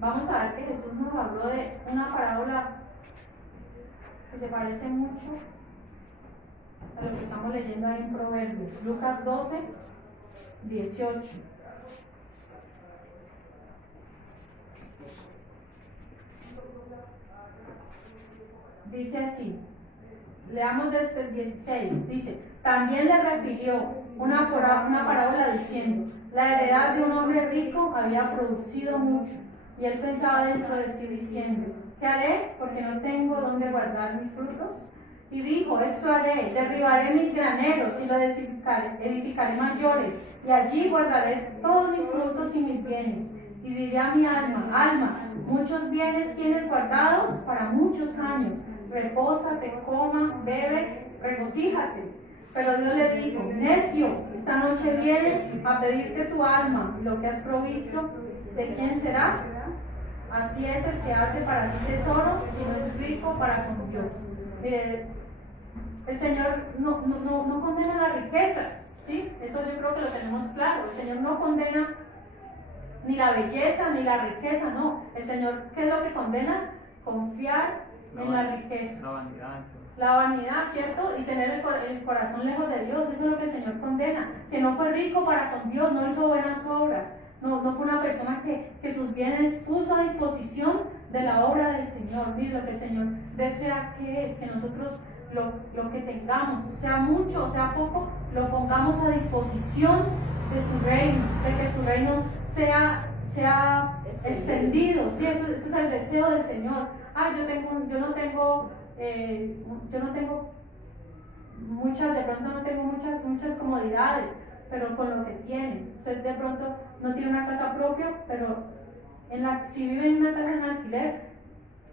Vamos a ver que Jesús nos habló de una parábola que se parece mucho a lo que estamos leyendo ahí en Proverbios. Lucas 12, 18. Dice así, leamos desde el 16, dice, también le refirió una parábola diciendo, la heredad de un hombre rico había producido mucho, y él pensaba dentro de sí diciendo, ¿qué haré? Porque no tengo dónde guardar mis frutos. Y dijo, esto haré, derribaré mis graneros y los edificaré mayores, y allí guardaré todos mis frutos y mis bienes. Y diré a mi alma, muchos bienes tienes guardados para muchos años, repósate, coma, bebe, regocíjate. Pero Dios le dijo, necio, esta noche viene a pedirte tu alma, y lo que has provisto, ¿de quién será? Así es el que hace para sí tesoro y no es rico para con Dios. Mire, el Señor no condena las riquezas, ¿sí? Eso yo creo que lo tenemos claro. El Señor no condena ni la belleza ni la riqueza, no. El Señor, ¿qué es lo que condena? Confiar en las riquezas. La vanidad, ¿cierto? Y tener el corazón lejos de Dios. Eso es lo que el Señor condena. Que no fue rico para con Dios, no hizo buenas obras. No fue una persona que sus bienes puso a disposición de la obra del Señor. Mire, lo que el Señor desea que nosotros lo que tengamos, sea mucho o sea poco, lo pongamos a disposición de su reino, de que su reino sea extendido. Sí, ese es el deseo del Señor. Yo no tengo muchas comodidades, pero con lo que tiene. Usted de pronto no tiene una casa propia, pero si vive en una casa en alquiler,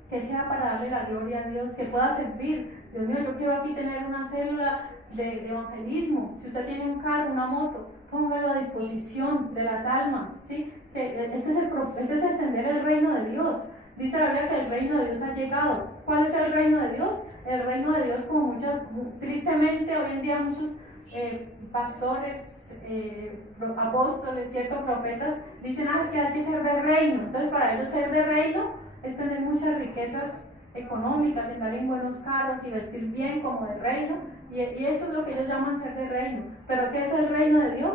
que sea para darle la gloria a Dios, que pueda servir. Dios mío, yo quiero aquí tener una célula de evangelismo. Si usted tiene un carro, una moto, póngalo a disposición de las almas, ¿sí? Ese es extender el reino de Dios. Dice la Biblia que el reino de Dios ha llegado. ¿Cuál es el reino de Dios? el reino de Dios, como tristemente hoy en día muchos pastores, apóstoles, ciertos profetas dicen, es que hay que ser de reino. Entonces para ellos ser de reino es tener muchas riquezas económicas, andar en buenos carros y vestir bien como de reino, y eso es lo que ellos llaman ser de reino. Pero ¿qué es el reino de Dios?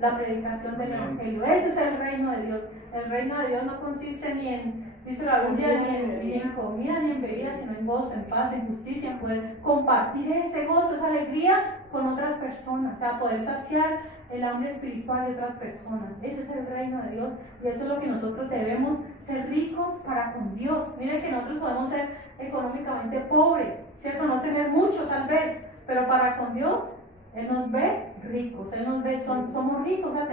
La predicación del evangelio. Ese es el reino de Dios. El reino de Dios no consiste ni en, dice la Biblia, ni en comida ni en bebida, sino en gozo, en paz, en justicia, en poder compartir ese gozo, esa alegría con otras personas, o sea, poder saciar el hambre espiritual de otras personas. Ese es el reino de Dios, y eso es lo que nosotros debemos, ser ricos para con Dios. Miren que nosotros podemos ser económicamente pobres, ¿cierto? No tener mucho tal vez, pero para con Dios Él nos ve ricos, Él nos ve, somos ricos, o sea,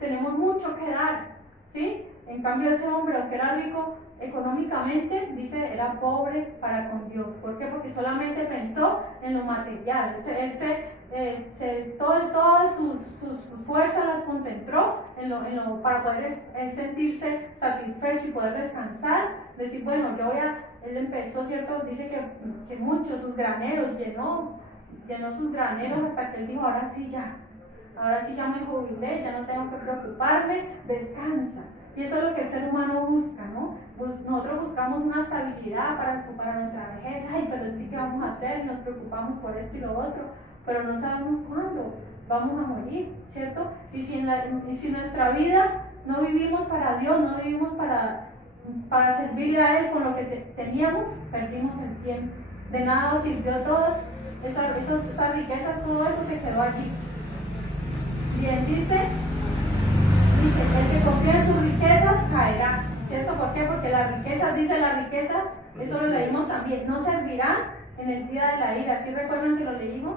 tenemos mucho que dar, ¿sí? En cambio ese hombre, aunque era rico económicamente, dice, era pobre para con Dios. ¿Por qué? Porque solamente pensó en lo material. Todas sus fuerzas las concentró para poder sentirse satisfecho y poder descansar. Decir, bueno, él empezó, ¿cierto? Dice que muchos, sus graneros, llenó sus graneros hasta que él dijo, ahora sí ya me jubilé, ya no tengo que preocuparme, descansa. Y eso es lo que el ser humano busca, ¿no? Nosotros buscamos una estabilidad para nuestra vejez. Ay, pero es que ¿qué vamos a hacer? Nos preocupamos por esto y lo otro, pero no sabemos cuándo vamos a morir, ¿cierto? Y si nuestra vida no vivimos para Dios, no vivimos para servirle a Él con lo que teníamos, perdimos el tiempo. De nada sirvió todas esas riquezas, todo eso se quedó allí. Bien, dice, el que confía en sus riquezas caerá, ¿cierto? ¿Por qué? Porque las riquezas, eso lo leímos también, no servirán en el día de la ira. ¿Sí recuerdan que lo leímos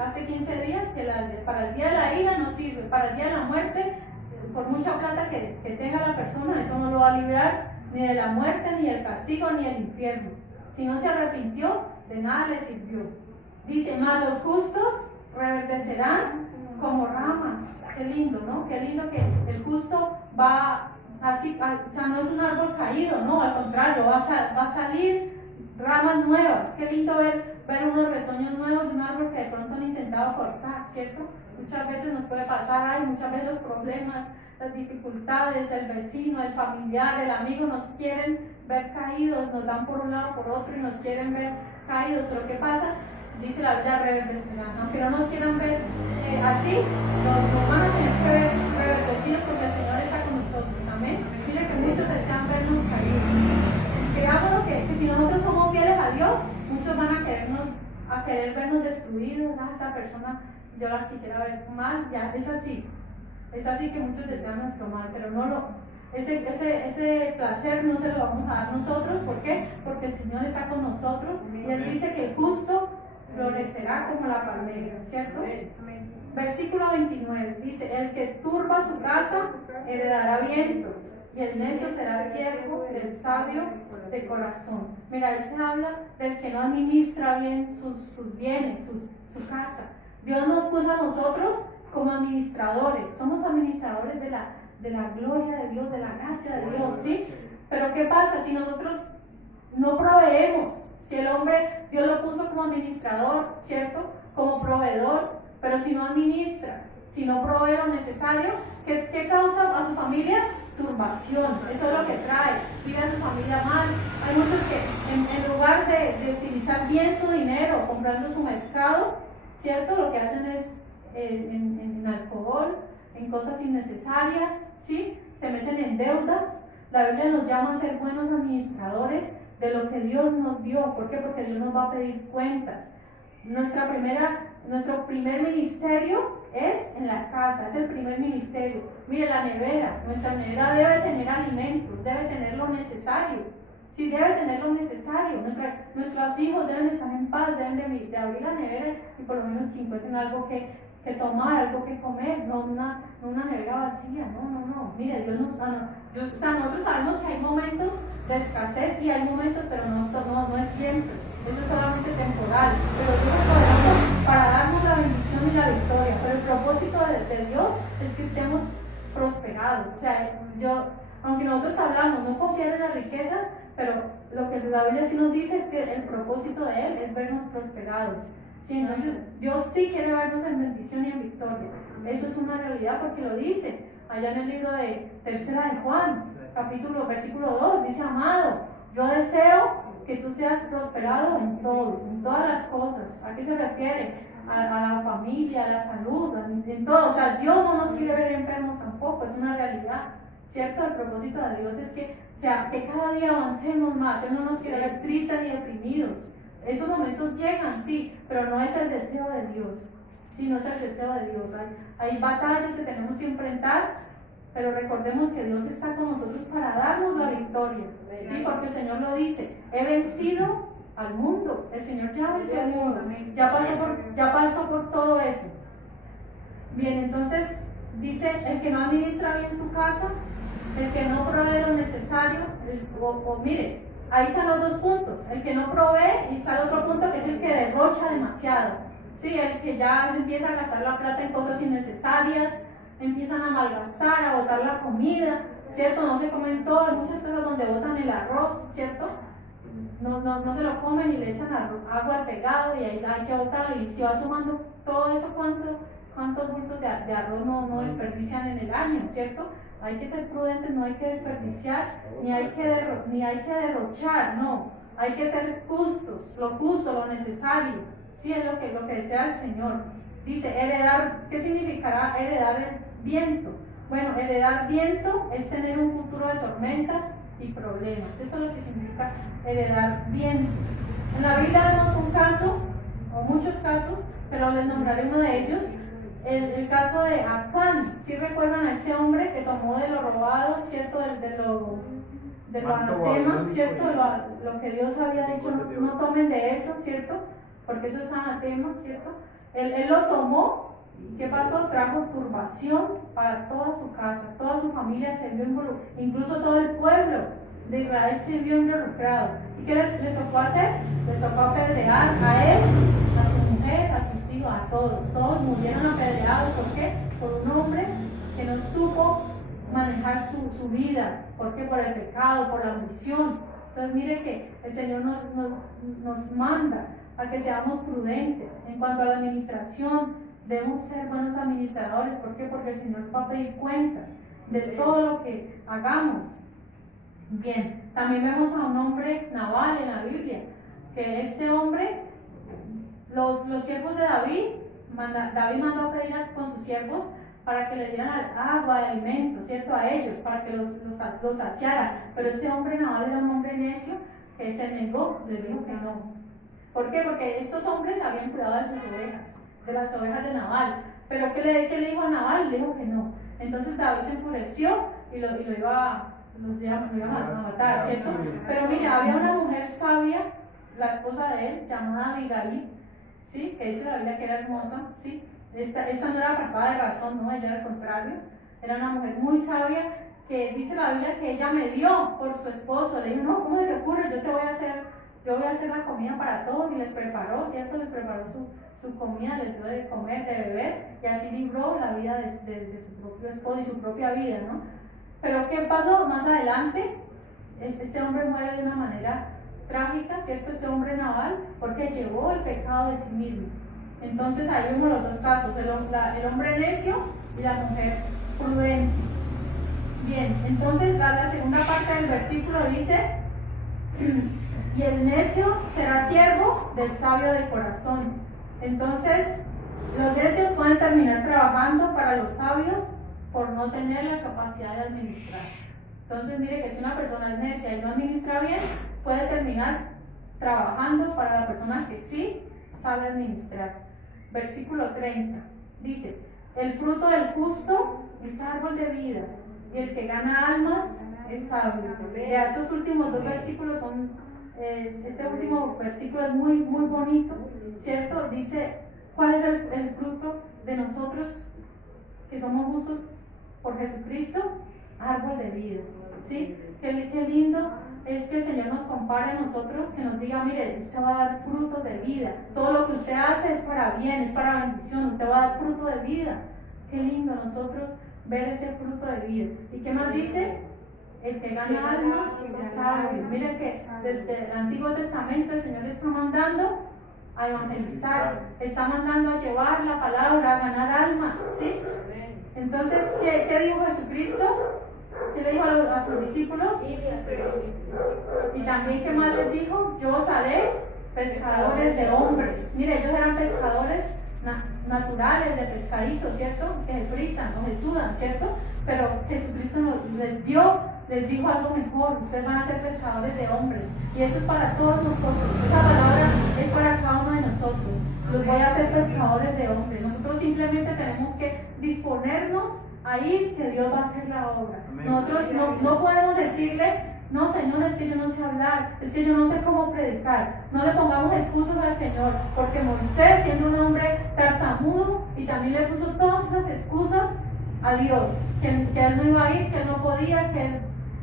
hace 15 días? Que para el día de la ira no sirve, para el día de la muerte, por mucha plata que tenga la persona, eso no lo va a librar ni de la muerte, ni del castigo, ni del infierno. Si no se arrepintió, de nada le sirvió. Dice, mas los justos reverdecerán como ramas. Qué lindo, ¿no? Qué lindo que el justo va así, o sea, no es un árbol caído, no, al contrario, va a salir ramas nuevas. Qué lindo ver unos retoños nuevos de un árbol que de pronto han intentado cortar, ¿cierto? Muchas veces nos puede pasar, muchas veces los problemas, las dificultades, el vecino, el familiar, el amigo nos quieren ver caídos, nos dan por un lado, por otro y nos quieren ver caídos. Pero ¿qué pasa? Dice la Biblia, reverdecerán. Aunque no nos quieran ver así, nos van a tener que ver reverdecidos porque el Señor está con nosotros. Amén. Mire que muchos desean vernos caídos. Creámonos que si nosotros somos fieles a Dios, muchos van a querer vernos destruidos. Esta persona yo la quisiera ver mal. Ya es así. Es así que muchos desean nuestro mal, pero ese placer no se lo vamos a dar nosotros. ¿Por qué? Porque el Señor está con nosotros y Él dice que el justo florecerá como la palmera, ¿cierto? Versículo 29 dice, el que turba su casa heredará bien, y el necio será siervo del sabio de corazón. Mira, ahí se habla del que no administra bien sus bienes, su casa. Dios nos puso a nosotros como administradores, somos administradores de la gloria de Dios, de la gracia de Dios, ¿sí? Pero ¿qué pasa si nosotros no proveemos? Si el hombre, Dios lo puso como administrador, ¿cierto? Como proveedor, pero si no administra, si no provee lo necesario, ¿qué causa a su familia? Turbación. Eso es lo que trae, vive a su familia mal. Hay muchos que en lugar de utilizar bien su dinero, comprando su mercado, ¿cierto? Lo que hacen es en alcohol, en cosas innecesarias, ¿sí? Se meten en deudas. La Biblia nos llama a ser buenos administradores de lo que Dios nos dio. ¿Por qué? Porque Dios nos va a pedir cuentas. Nuestro primer ministerio es en la casa, es el primer ministerio. Mire, la nevera, nuestra nevera debe tener alimentos, debe tener lo necesario. Sí, debe tener lo necesario. Nuestros hijos deben estar en paz, deben de abrir la nevera y por lo menos que encuentren algo que tomar, algo que comer, no una nevera vacía, no. Mire, nosotros sabemos que hay momentos de escasez y hay momentos, pero no es siempre. Eso es solamente temporal, pero Dios es poderoso para darnos la bendición y la victoria. Pero el propósito de Dios es que estemos prosperados. O sea, aunque nosotros hablamos, no confiar en las riquezas, pero lo que la Biblia sí nos dice es que el propósito de Él es vernos prosperados. Sí, entonces Dios sí quiere vernos en bendición y en victoria. Eso es una realidad porque lo dice allá en el libro de Tercera de Juan, versículo 2, dice: amado, yo deseo que tú seas prosperado en todo, en todas las cosas. ¿A qué se refiere? A la familia, a la salud, en todo. O sea, Dios no nos quiere ver enfermos tampoco, es una realidad, ¿cierto? El propósito de Dios es que cada día avancemos más. Él no nos quiere ver tristes ni deprimidos. Esos momentos llegan, sí, pero no es el deseo de Dios. Sí, no es el deseo de Dios. Hay batallas que tenemos que enfrentar, pero recordemos que Dios está con nosotros para darnos la victoria. ¿Sí? Porque el Señor lo dice: he vencido al mundo. El Señor ya venció al mundo. Ya pasó por todo eso. Bien, entonces dice: el que no administra bien su casa, el que no provee lo necesario, mire, ahí están los dos puntos: el que no provee, y está el otro punto que es el que derrocha demasiado. Sí, el que ya empieza a gastar la plata en cosas innecesarias, empiezan a malgastar, a botar la comida, ¿cierto? No se comen todo, hay muchas cosas donde botan el arroz, ¿cierto? No se lo comen y le echan agua al pegado y ahí hay que botarlo, y si va sumando todo eso, ¿cuántos bultos de arroz no desperdician en el año, ¿cierto? Hay que ser prudentes, no hay que desperdiciar, ni hay que derrochar, no, hay que ser justos, lo justo, lo necesario, sí, es lo que desea el Señor. Dice: heredar, ¿qué significará heredar el viento? Bueno, heredar viento es tener un futuro de tormentas y problemas. Eso es lo que significa heredar viento. En la Biblia vemos un caso, o muchos casos, pero les nombraré uno de ellos. El caso de Acán. ¿Sí recuerdan a este hombre que tomó de lo robado, ¿cierto? De lo anatema, ¿cierto? Lo que Dios había dicho: no tomen de eso, ¿cierto? Porque eso es anatema, ¿cierto? Él lo tomó. ¿Qué pasó? Trajo turbación para toda su casa, toda su familia se vio involucrada, incluso todo el pueblo de Israel se vio involucrado. ¿Y qué le tocó hacer? Les tocó apedrear a él, a su mujer, a sus hijos, a todos. Todos murieron apedreados. ¿Por qué? Por un hombre que no supo manejar su vida. ¿Por qué? Por el pecado, por la ambición. Entonces mire que el Señor nos manda a que seamos prudentes en cuanto a la administración. Debemos ser buenos administradores. ¿Por qué? Porque el Señor va a pedir cuentas de todo lo que hagamos. Bien, también vemos a un hombre, Nabal, en la Biblia, que este hombre, los siervos de David mandó a pedir con sus siervos para que le dieran agua, alimento, ¿cierto? A ellos, para que los saciara. Pero este hombre, Nabal, era un hombre necio que se negó, le dijo que no. ¿Por qué? Porque estos hombres habían cuidado de sus ovejas, de las ovejas de Nabal. Pero ¿qué le dijo a Nabal? Le dijo que no. Entonces David se enfureció y lo iban a matar, ¿cierto? Pero mira, había una mujer sabia, la esposa de él, llamada Abigail, ¿sí? Que dice la Biblia que era hermosa, ¿sí? Esta no era faltada de razón, no, ella era al contrario. Era una mujer muy sabia que dice la Biblia que ella me dio por su esposo. Le dijo: no, ¿cómo se te ocurre? Yo voy a hacer la comida para todos. Y les preparó, ¿cierto? Les preparó su comida, les dio de comer, de beber, y así libró la vida de su propio esposo y su propia vida, ¿no? Pero ¿qué pasó más adelante? Este hombre muere de una manera trágica, ¿cierto? Este hombre Nabal, porque llevó el pecado de sí mismo. Entonces ahí vemos los dos casos: el hombre necio y la mujer prudente. Bien, entonces la segunda parte del versículo dice: y el necio será siervo del sabio de corazón. Entonces, los necios pueden terminar trabajando para los sabios por no tener la capacidad de administrar. Entonces, mire que si una persona es necia y no administra bien, puede terminar trabajando para la persona que sí sabe administrar. Versículo 30 dice: el fruto del justo es árbol de vida, y el que gana almas es sabio. Ya estos últimos dos versículos este último versículo es muy, muy bonito, ¿cierto? Dice: ¿cuál es el fruto de nosotros que somos justos por Jesucristo? Árbol de vida, ¿sí? Qué lindo es que el Señor nos compare a nosotros, que nos diga: mire, usted va a dar frutos de vida, todo lo que usted hace es para bien, es para bendición, usted va a dar fruto de vida. Qué lindo nosotros ver ese fruto de vida. ¿Y qué más dice? el que gana almas es sabio. Miren que desde el Antiguo Testamento el Señor está mandando a evangelizar, está mandando a llevar la palabra, a ganar almas, ¿sí? Entonces, ¿qué dijo Jesucristo? ¿Qué le dijo a sus discípulos? Y también, ¿qué más les dijo? Yo os haré pescadores de hombres. Mire, ellos eran pescadores naturales de pescaditos, ¿cierto? Que se fritan o se sudan, ¿cierto? Pero Jesucristo les dijo algo mejor: ustedes van a ser pescadores de hombres. Y eso es para todos nosotros. Esa palabra es para cada uno de nosotros. Los voy a hacer pescadores de hombres. Nosotros simplemente tenemos que disponernos a ir, que Dios va a hacer la obra. Nosotros no podemos decirle: no, Señor, es que yo no sé hablar, es que yo no sé cómo predicar. No le pongamos excusas al Señor, porque Moisés, siendo un hombre tartamudo, y también le puso todas esas excusas a Dios, que él no iba a ir, que él no podía,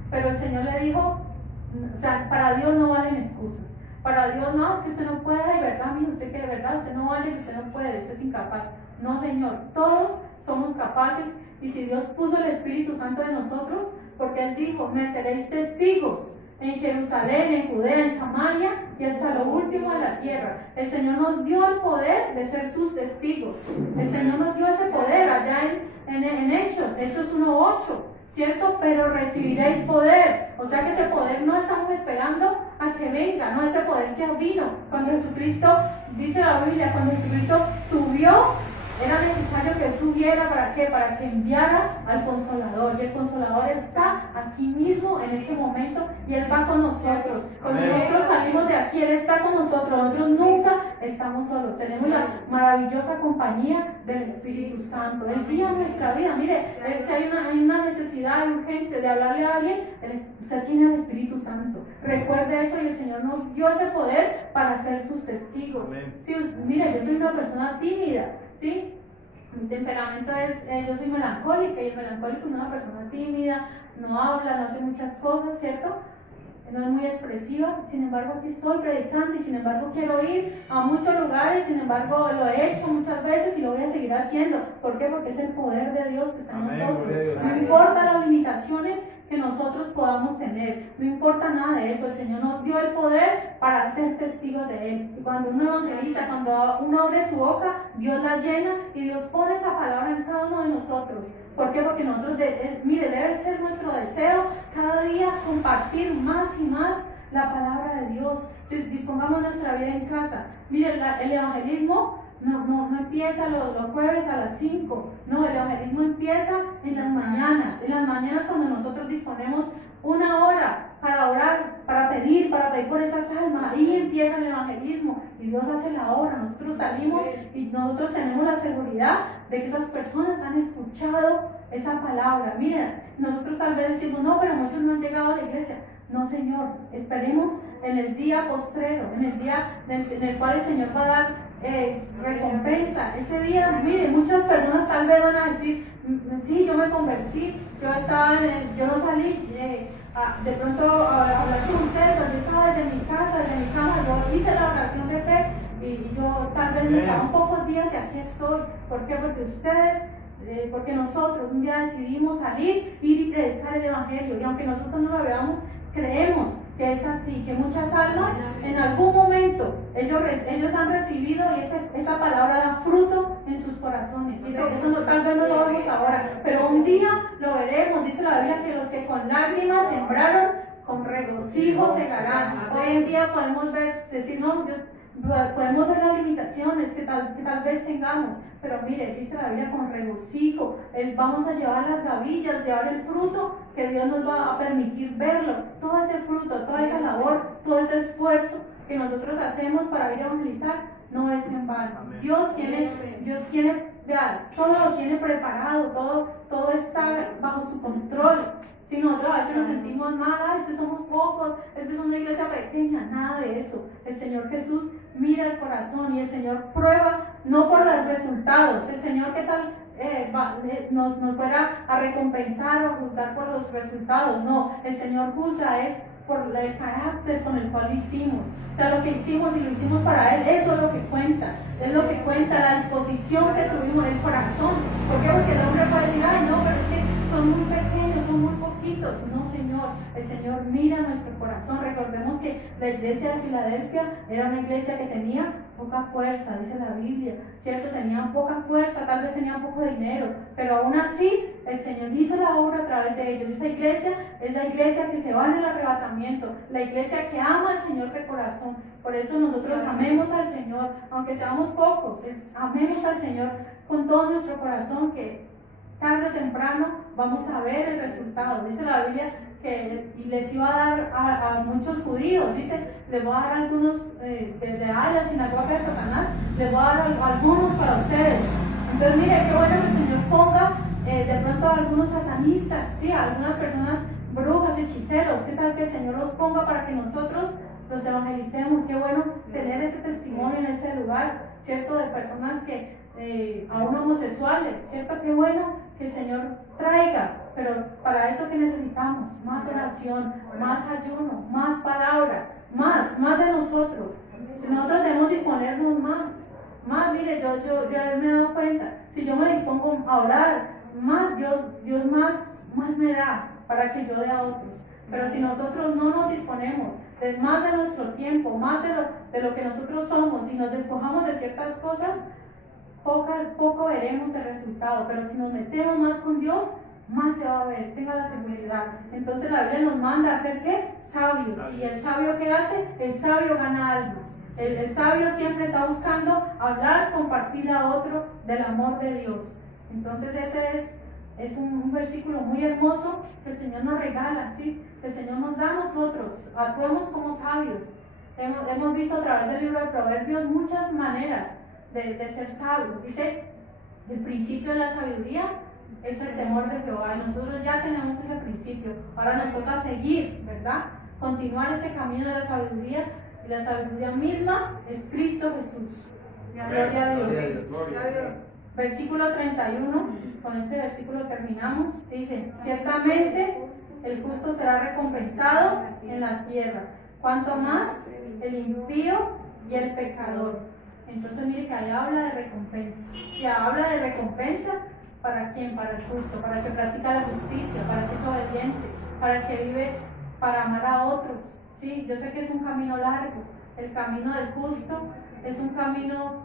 pero el Señor le dijo, o sea, para Dios no valen excusas. Para Dios no, es que usted no puede, de verdad, mire usted que de verdad usted no vale, que usted no puede, usted es incapaz. No, Señor, todos somos capaces, y si Dios puso el Espíritu Santo de nosotros, porque Él dijo: me seréis testigos en Jerusalén, en Judea, en Samaria y hasta lo último de la tierra. El Señor nos dio el poder de ser sus testigos. El Señor nos dio ese poder allá en Hechos 1:8, ¿cierto? Pero recibiréis poder. O sea que ese poder no estamos esperando a que venga, no, ese poder ya vino. Cuando Jesucristo, dice la Biblia, cuando Jesucristo subió, era necesario que subiera, ¿para qué? Para que enviara al Consolador. Y el Consolador está aquí mismo en este momento, y Él va con nosotros. Cuando nosotros salimos de aquí, Él está con nosotros. Nosotros nunca estamos solos. Tenemos la maravillosa compañía del Espíritu Santo. Él guía nuestra vida. Mire, si hay una necesidad urgente de hablarle a alguien, usted tiene el Espíritu Santo. Recuerde eso, y el Señor nos dio ese poder para ser sus testigos. Sí, mire, yo soy una persona tímida, ¿sí? Mi temperamento es, yo soy melancólica, y el melancólico es una persona tímida, no habla, no hace muchas cosas, ¿cierto? No es muy expresiva. Sin embargo, aquí estoy predicando, y sin embargo quiero ir a muchos lugares. Sin embargo, lo he hecho muchas veces y lo voy a seguir haciendo. ¿Por qué? Porque es el poder de Dios que está en nosotros. No importa las limitaciones que nosotros podamos tener, no importa nada de eso. El Señor nos dio el poder para ser testigos de Él. Y cuando uno evangeliza, cuando uno abre su boca, Dios la llena, y Dios pone esa palabra en cada uno de nosotros. ¿Por qué? Porque nosotros, mire, debe ser nuestro deseo cada día compartir más y más la palabra de Dios. Dispongamos nuestra vida en casa. Mire, el evangelismo no empieza los jueves a las 5. No, el evangelismo empieza en las mañanas. En las mañanas, cuando nosotros disponemos una hora para orar, para pedir por esas almas, ahí empieza el evangelismo, y Dios hace la obra. Nosotros salimos y nosotros tenemos la seguridad de que esas personas han escuchado esa palabra. Miren, nosotros tal vez decimos: no, pero muchos no han llegado a la iglesia. No, Señor, esperemos en el día postrero, en el día en el cual el Señor va a dar recompensa. Ese día, mire, muchas personas tal vez van a decir: sí, yo me convertí, yo no salí de pronto a hablar con ustedes, pero yo estaba desde mi casa, desde mi cama, yo hice la oración de fe, y yo tal vez me quedaban pocos días y aquí estoy. ¿Por qué? Porque ustedes, porque nosotros un día decidimos salir, ir y predicar el evangelio, y aunque nosotros no lo veamos, creemos que es así, que muchas almas en algún momento ellos han recibido, y esa palabra da fruto en sus corazones. Eso tal vez no lo vemos ahora, pero un día lo veremos. Dice la Biblia que los que con lágrimas sembraron, con regocijo segarán. Hoy en día podemos decir: no, podemos ver las limitaciones que tal vez tengamos, pero mire, dice la Biblia, con regocijo. Vamos a llevar las gavillas, llevar el fruto que Dios nos va a permitir verlo. Todo ese fruto, toda esa labor, todo ese esfuerzo que nosotros hacemos para ir a evangelizar no es en vano. Dios tiene, todo lo tiene preparado, todo está bajo su control. Si nosotros a veces nos sentimos mal, es que somos pocos, es que es una iglesia pequeña, nada de eso. El Señor Jesús mira el corazón, y el Señor prueba no por los resultados. El Señor, ¿qué tal? Nos fuera a recompensar o a juzgar por los resultados. No, el Señor juzga es por el carácter con el cual lo hicimos. O sea, lo que hicimos, y lo hicimos para Él, eso es lo que cuenta. Es lo que cuenta, la disposición que tuvimos, el corazón. ¿Por qué? Porque el hombre puede decir: ay, no, pero es que son muy pequeños, son muy poquitos. No, Señor, el Señor mira nuestro corazón. Recordemos que la iglesia de Filadelfia era una iglesia que tenía poca fuerza, dice la Biblia, ¿cierto? Tenían poca fuerza, tal vez tenían poco dinero, pero aún así el Señor hizo la obra a través de ellos. Esa iglesia es la iglesia que se va en el arrebatamiento, la iglesia que ama al Señor de corazón. Por eso nosotros amemos al Señor, aunque seamos pocos, amemos al Señor con todo nuestro corazón, que tarde o temprano vamos a ver el resultado. Dice la Biblia que les iba a dar a muchos judíos, dice, les voy a dar algunos, desde la sinagoga de Satanás, les voy a dar algunos para ustedes. Entonces mire, qué bueno que el Señor ponga de pronto a algunos satanistas, ¿sí? A algunas personas brujas, hechiceros, qué tal que el Señor los ponga para que nosotros los evangelicemos. Qué bueno tener ese testimonio en ese lugar, ¿cierto? De personas que aún homosexuales, ¿cierto? Qué bueno que el Señor traiga, pero para eso que necesitamos más oración, más ayuno, más palabra, más de nosotros. Si nosotros debemos disponernos más, mire, yo me he dado cuenta, si yo me dispongo a orar, más Dios más me da para que yo dé a otros. Pero si nosotros no nos disponemos de más de nuestro tiempo, más de lo que nosotros somos, y nos despojamos de ciertas cosas, poco veremos el resultado. Pero si nos metemos más con Dios, más se va a ver, tenga la seguridad. Entonces la Biblia nos manda a ser ¿qué? Sabios. Y el sabio, ¿qué hace? El sabio gana almas. El sabio siempre está buscando hablar, compartir a otro del amor de Dios. Entonces ese es un versículo muy hermoso que el Señor nos regala, ¿sí? Que el Señor nos da a nosotros. Actuemos como sabios. Hemos visto a través del libro de Proverbios muchas maneras de ser sabios. Dice, el principio de la sabiduría es el temor de Jehová, y nosotros ya tenemos ese principio. Ahora nos toca seguir, ¿verdad? Continuar ese camino de la sabiduría, y la sabiduría misma es Cristo Jesús. Gloria a Dios. Versículo 31, con este versículo terminamos. Dice, ciertamente el justo será recompensado en la tierra, cuanto más el impío y el pecador. Entonces mire que ahí habla de recompensa. Si habla de recompensa, ¿para quién? Para el justo, para el que practica la justicia, para el que es obediente, para el que vive para amar a otros. Sí, yo sé que es un camino largo. El camino del justo es un camino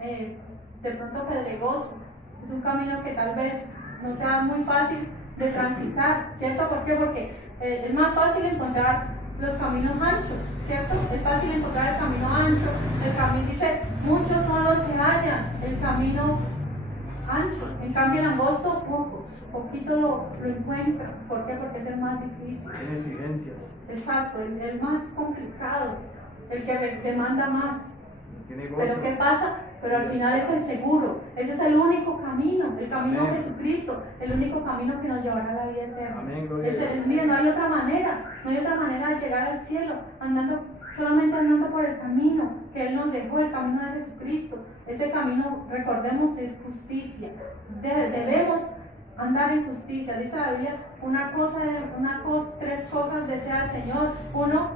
de pronto pedregoso, es un camino que tal vez no sea muy fácil de transitar, ¿cierto? ¿Por qué? Porque es más fácil encontrar los caminos anchos, ¿cierto? Es fácil encontrar el camino ancho. El camino, dice, muchos son los que hallan el camino ancho, en cambio el angosto, poquito lo encuentran. ¿Por qué? Porque es el más difícil. Tiene exigencias. Exacto, el más complicado, el que demanda más. Tiene gozo. Pero ¿qué pasa? Pero al final es el seguro. Ese es el único camino, el camino de Jesucristo, el único camino que nos llevará a la vida eterna. Amén, Mire, no hay otra manera de llegar al cielo, solamente andando por el camino que Él nos dejó, el camino de Jesucristo. Ese camino, recordemos, es justicia. Debemos andar en justicia. Dice la Biblia, tres cosas desea el Señor. Uno,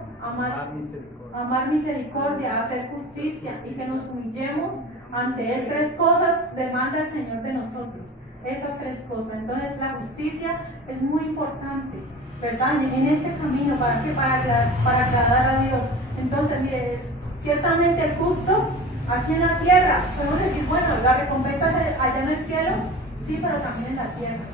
amar misericordia, hacer justicia, y que nos humillemos ante Él. Tres cosas demanda el Señor de nosotros, esas tres cosas. Entonces la justicia es muy importante, ¿verdad? En este camino, ¿para qué? Para agradar a Dios. Entonces, mire, ciertamente el justo aquí en la tierra, podemos decir, bueno, la recompensa es allá en el cielo, sí, pero también en la tierra.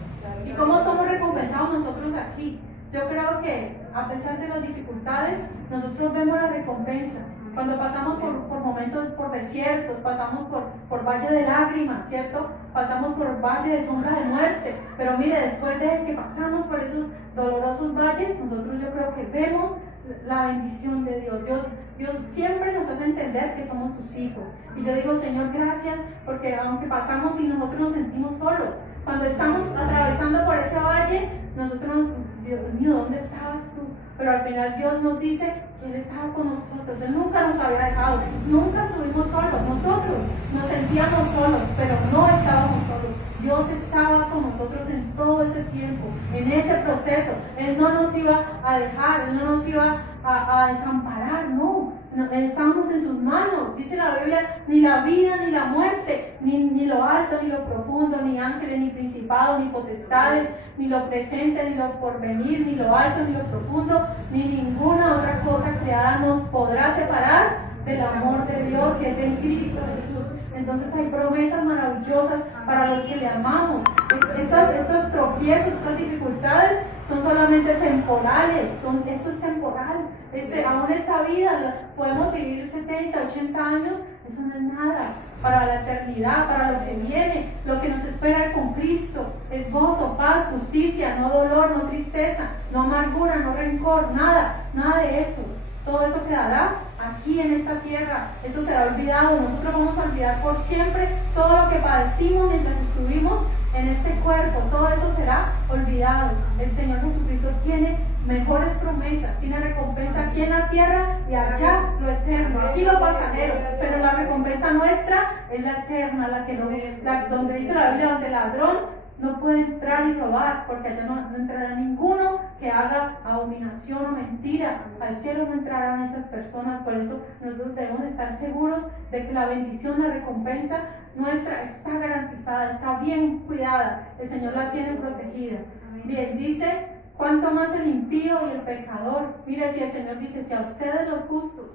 ¿Y cómo somos recompensados nosotros aquí? Yo creo que a pesar de las dificultades, nosotros vemos la recompensa. Cuando pasamos por momentos, por desiertos, pasamos por valle de lágrimas, ¿cierto? Pasamos por valle de sombra de muerte. Pero mire, después de que pasamos por esos dolorosos valles, nosotros yo creo que vemos la bendición de Dios. Dios siempre nos hace entender que somos sus hijos. Y yo digo, Señor, gracias, porque aunque pasamos y nosotros nos sentimos solos, cuando estamos atravesando por ese valle, nosotros, Dios mío, ¿dónde estabas tú? Pero al final Dios nos dice que Él estaba con nosotros. Él nunca nos había dejado, nunca estuvimos solos. Nosotros nos sentíamos solos, pero no estábamos solos. Dios estaba con nosotros en todo ese tiempo, en ese proceso. Él no nos iba a dejar, Él no nos iba a desamparar, no. estamos en sus manos. Dice la Biblia, ni la vida ni la muerte, ni lo alto ni lo profundo, ni ángeles, ni principados, ni potestades, ni lo presente, ni lo porvenir, ni lo alto ni lo profundo, ni ninguna otra cosa creada nos podrá separar del amor de Dios que es en Cristo Jesús. Entonces hay promesas maravillosas para los que le amamos. Estos tropiezos, estas dificultades son solamente temporales, esto es temporal. Aún esta vida podemos vivir 70, 80 años, eso no es nada. Para la eternidad, para lo que viene, lo que nos espera con Cristo es gozo, paz, justicia, no dolor, no tristeza, no amargura, no rencor, nada de eso. Todo eso quedará aquí en esta tierra, eso será olvidado. Nosotros vamos a olvidar por siempre todo lo que padecimos mientras estuvimos en este cuerpo, todo eso será olvidado. El Señor Jesucristo tiene mejores promesas, tiene recompensa aquí en la tierra y allá lo eterno, aquí lo pasajero, pero la recompensa nuestra es la eterna, donde dice la Biblia, donde el ladrón no puede entrar y robar, porque allá no entrará ninguno que haga abominación o mentira. Al cielo no entrarán esas personas. Por eso nosotros debemos estar seguros de que la bendición, la recompensa nuestra está garantizada, está bien cuidada. El Señor la tiene protegida. Bien, dice, cuanto más el impío y el pecador. Mire, si el Señor dice, si a ustedes los justos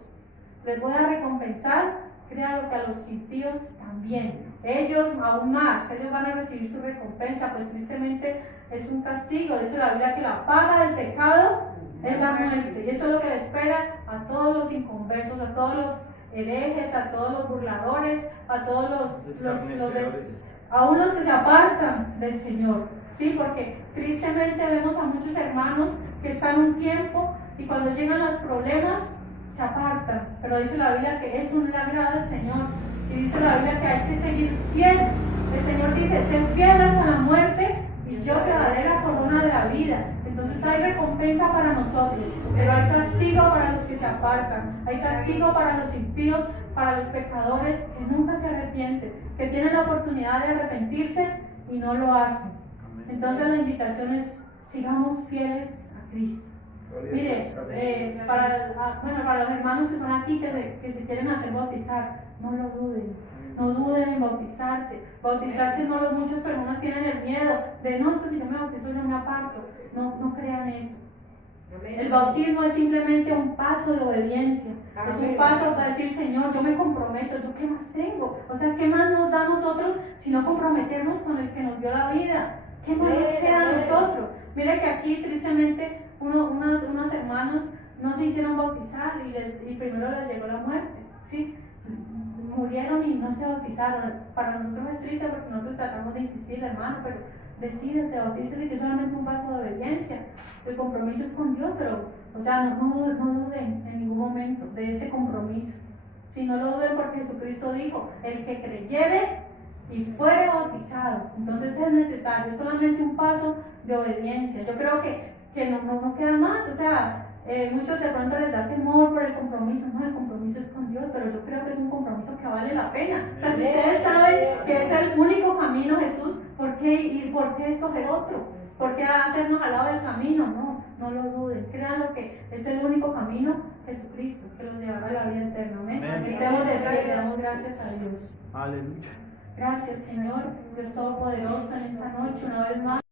les voy a recompensar, créanlo que a los impíos también. Ellos aún más, ellos van a recibir su recompensa, pues tristemente es un castigo. Dice la Biblia que la paga del pecado es la muerte. Y eso es lo que le espera a todos los inconversos, a todos los herejes, a todos los burladores, a todos aún los que se apartan del Señor. Sí, porque tristemente vemos a muchos hermanos que están un tiempo y cuando llegan los problemas se apartan. Pero dice la Biblia que es un agrado del Señor. Y dice la Biblia que hay que seguir fiel. El Señor dice, sé fiel hasta la muerte y yo te daré la corona de la vida. Entonces hay recompensa para nosotros, pero hay castigo para los que se apartan. Hay castigo para los impíos, para los pecadores que nunca se arrepienten, que tienen la oportunidad de arrepentirse y no lo hacen. Entonces la invitación es, sigamos fieles a Cristo. Mire, para los hermanos que son aquí, que se quieren hacer bautizar, no lo duden. No duden en bautizarse. Bautizarse muchas personas tienen el miedo de, no, es que si yo me bautizo yo me aparto. No crean eso. El bautismo es simplemente un paso de obediencia. Es un paso para decir, Señor, yo me comprometo. ¿Yo qué más tengo? O sea, ¿qué más nos da a nosotros sino comprometernos con el que nos dio la vida? ¿Qué más nos queda a nosotros? Mire que aquí tristemente unos hermanos no se hicieron bautizar y primero les llegó la muerte, ¿sí? Murieron y no se bautizaron. Para nosotros es triste porque nosotros tratamos de insistir, hermano, pero decídete, bautícete, que es solamente un paso de obediencia. El compromiso es con Dios, pero, o sea, no duden en ningún momento de ese compromiso. Si no lo duden, porque Jesucristo dijo, el que creyere y fuere bautizado, entonces es necesario, es solamente un paso de obediencia. Yo creo que no queda más, o sea, muchos de pronto les da temor por el compromiso. No, el compromiso es con Dios, pero yo creo que es un compromiso que vale la pena. O sea, si ustedes saben que es el único camino Jesús, ¿por qué escoger otro? ¿Por qué hacernos al lado del camino? No lo duden. Créanlo que es el único camino, Jesucristo, que los llevará a la vida eterna. Amén. Estemos de pie, le damos gracias a Dios. Aleluya. Gracias, Señor, Dios Todopoderoso, en esta noche, una vez más.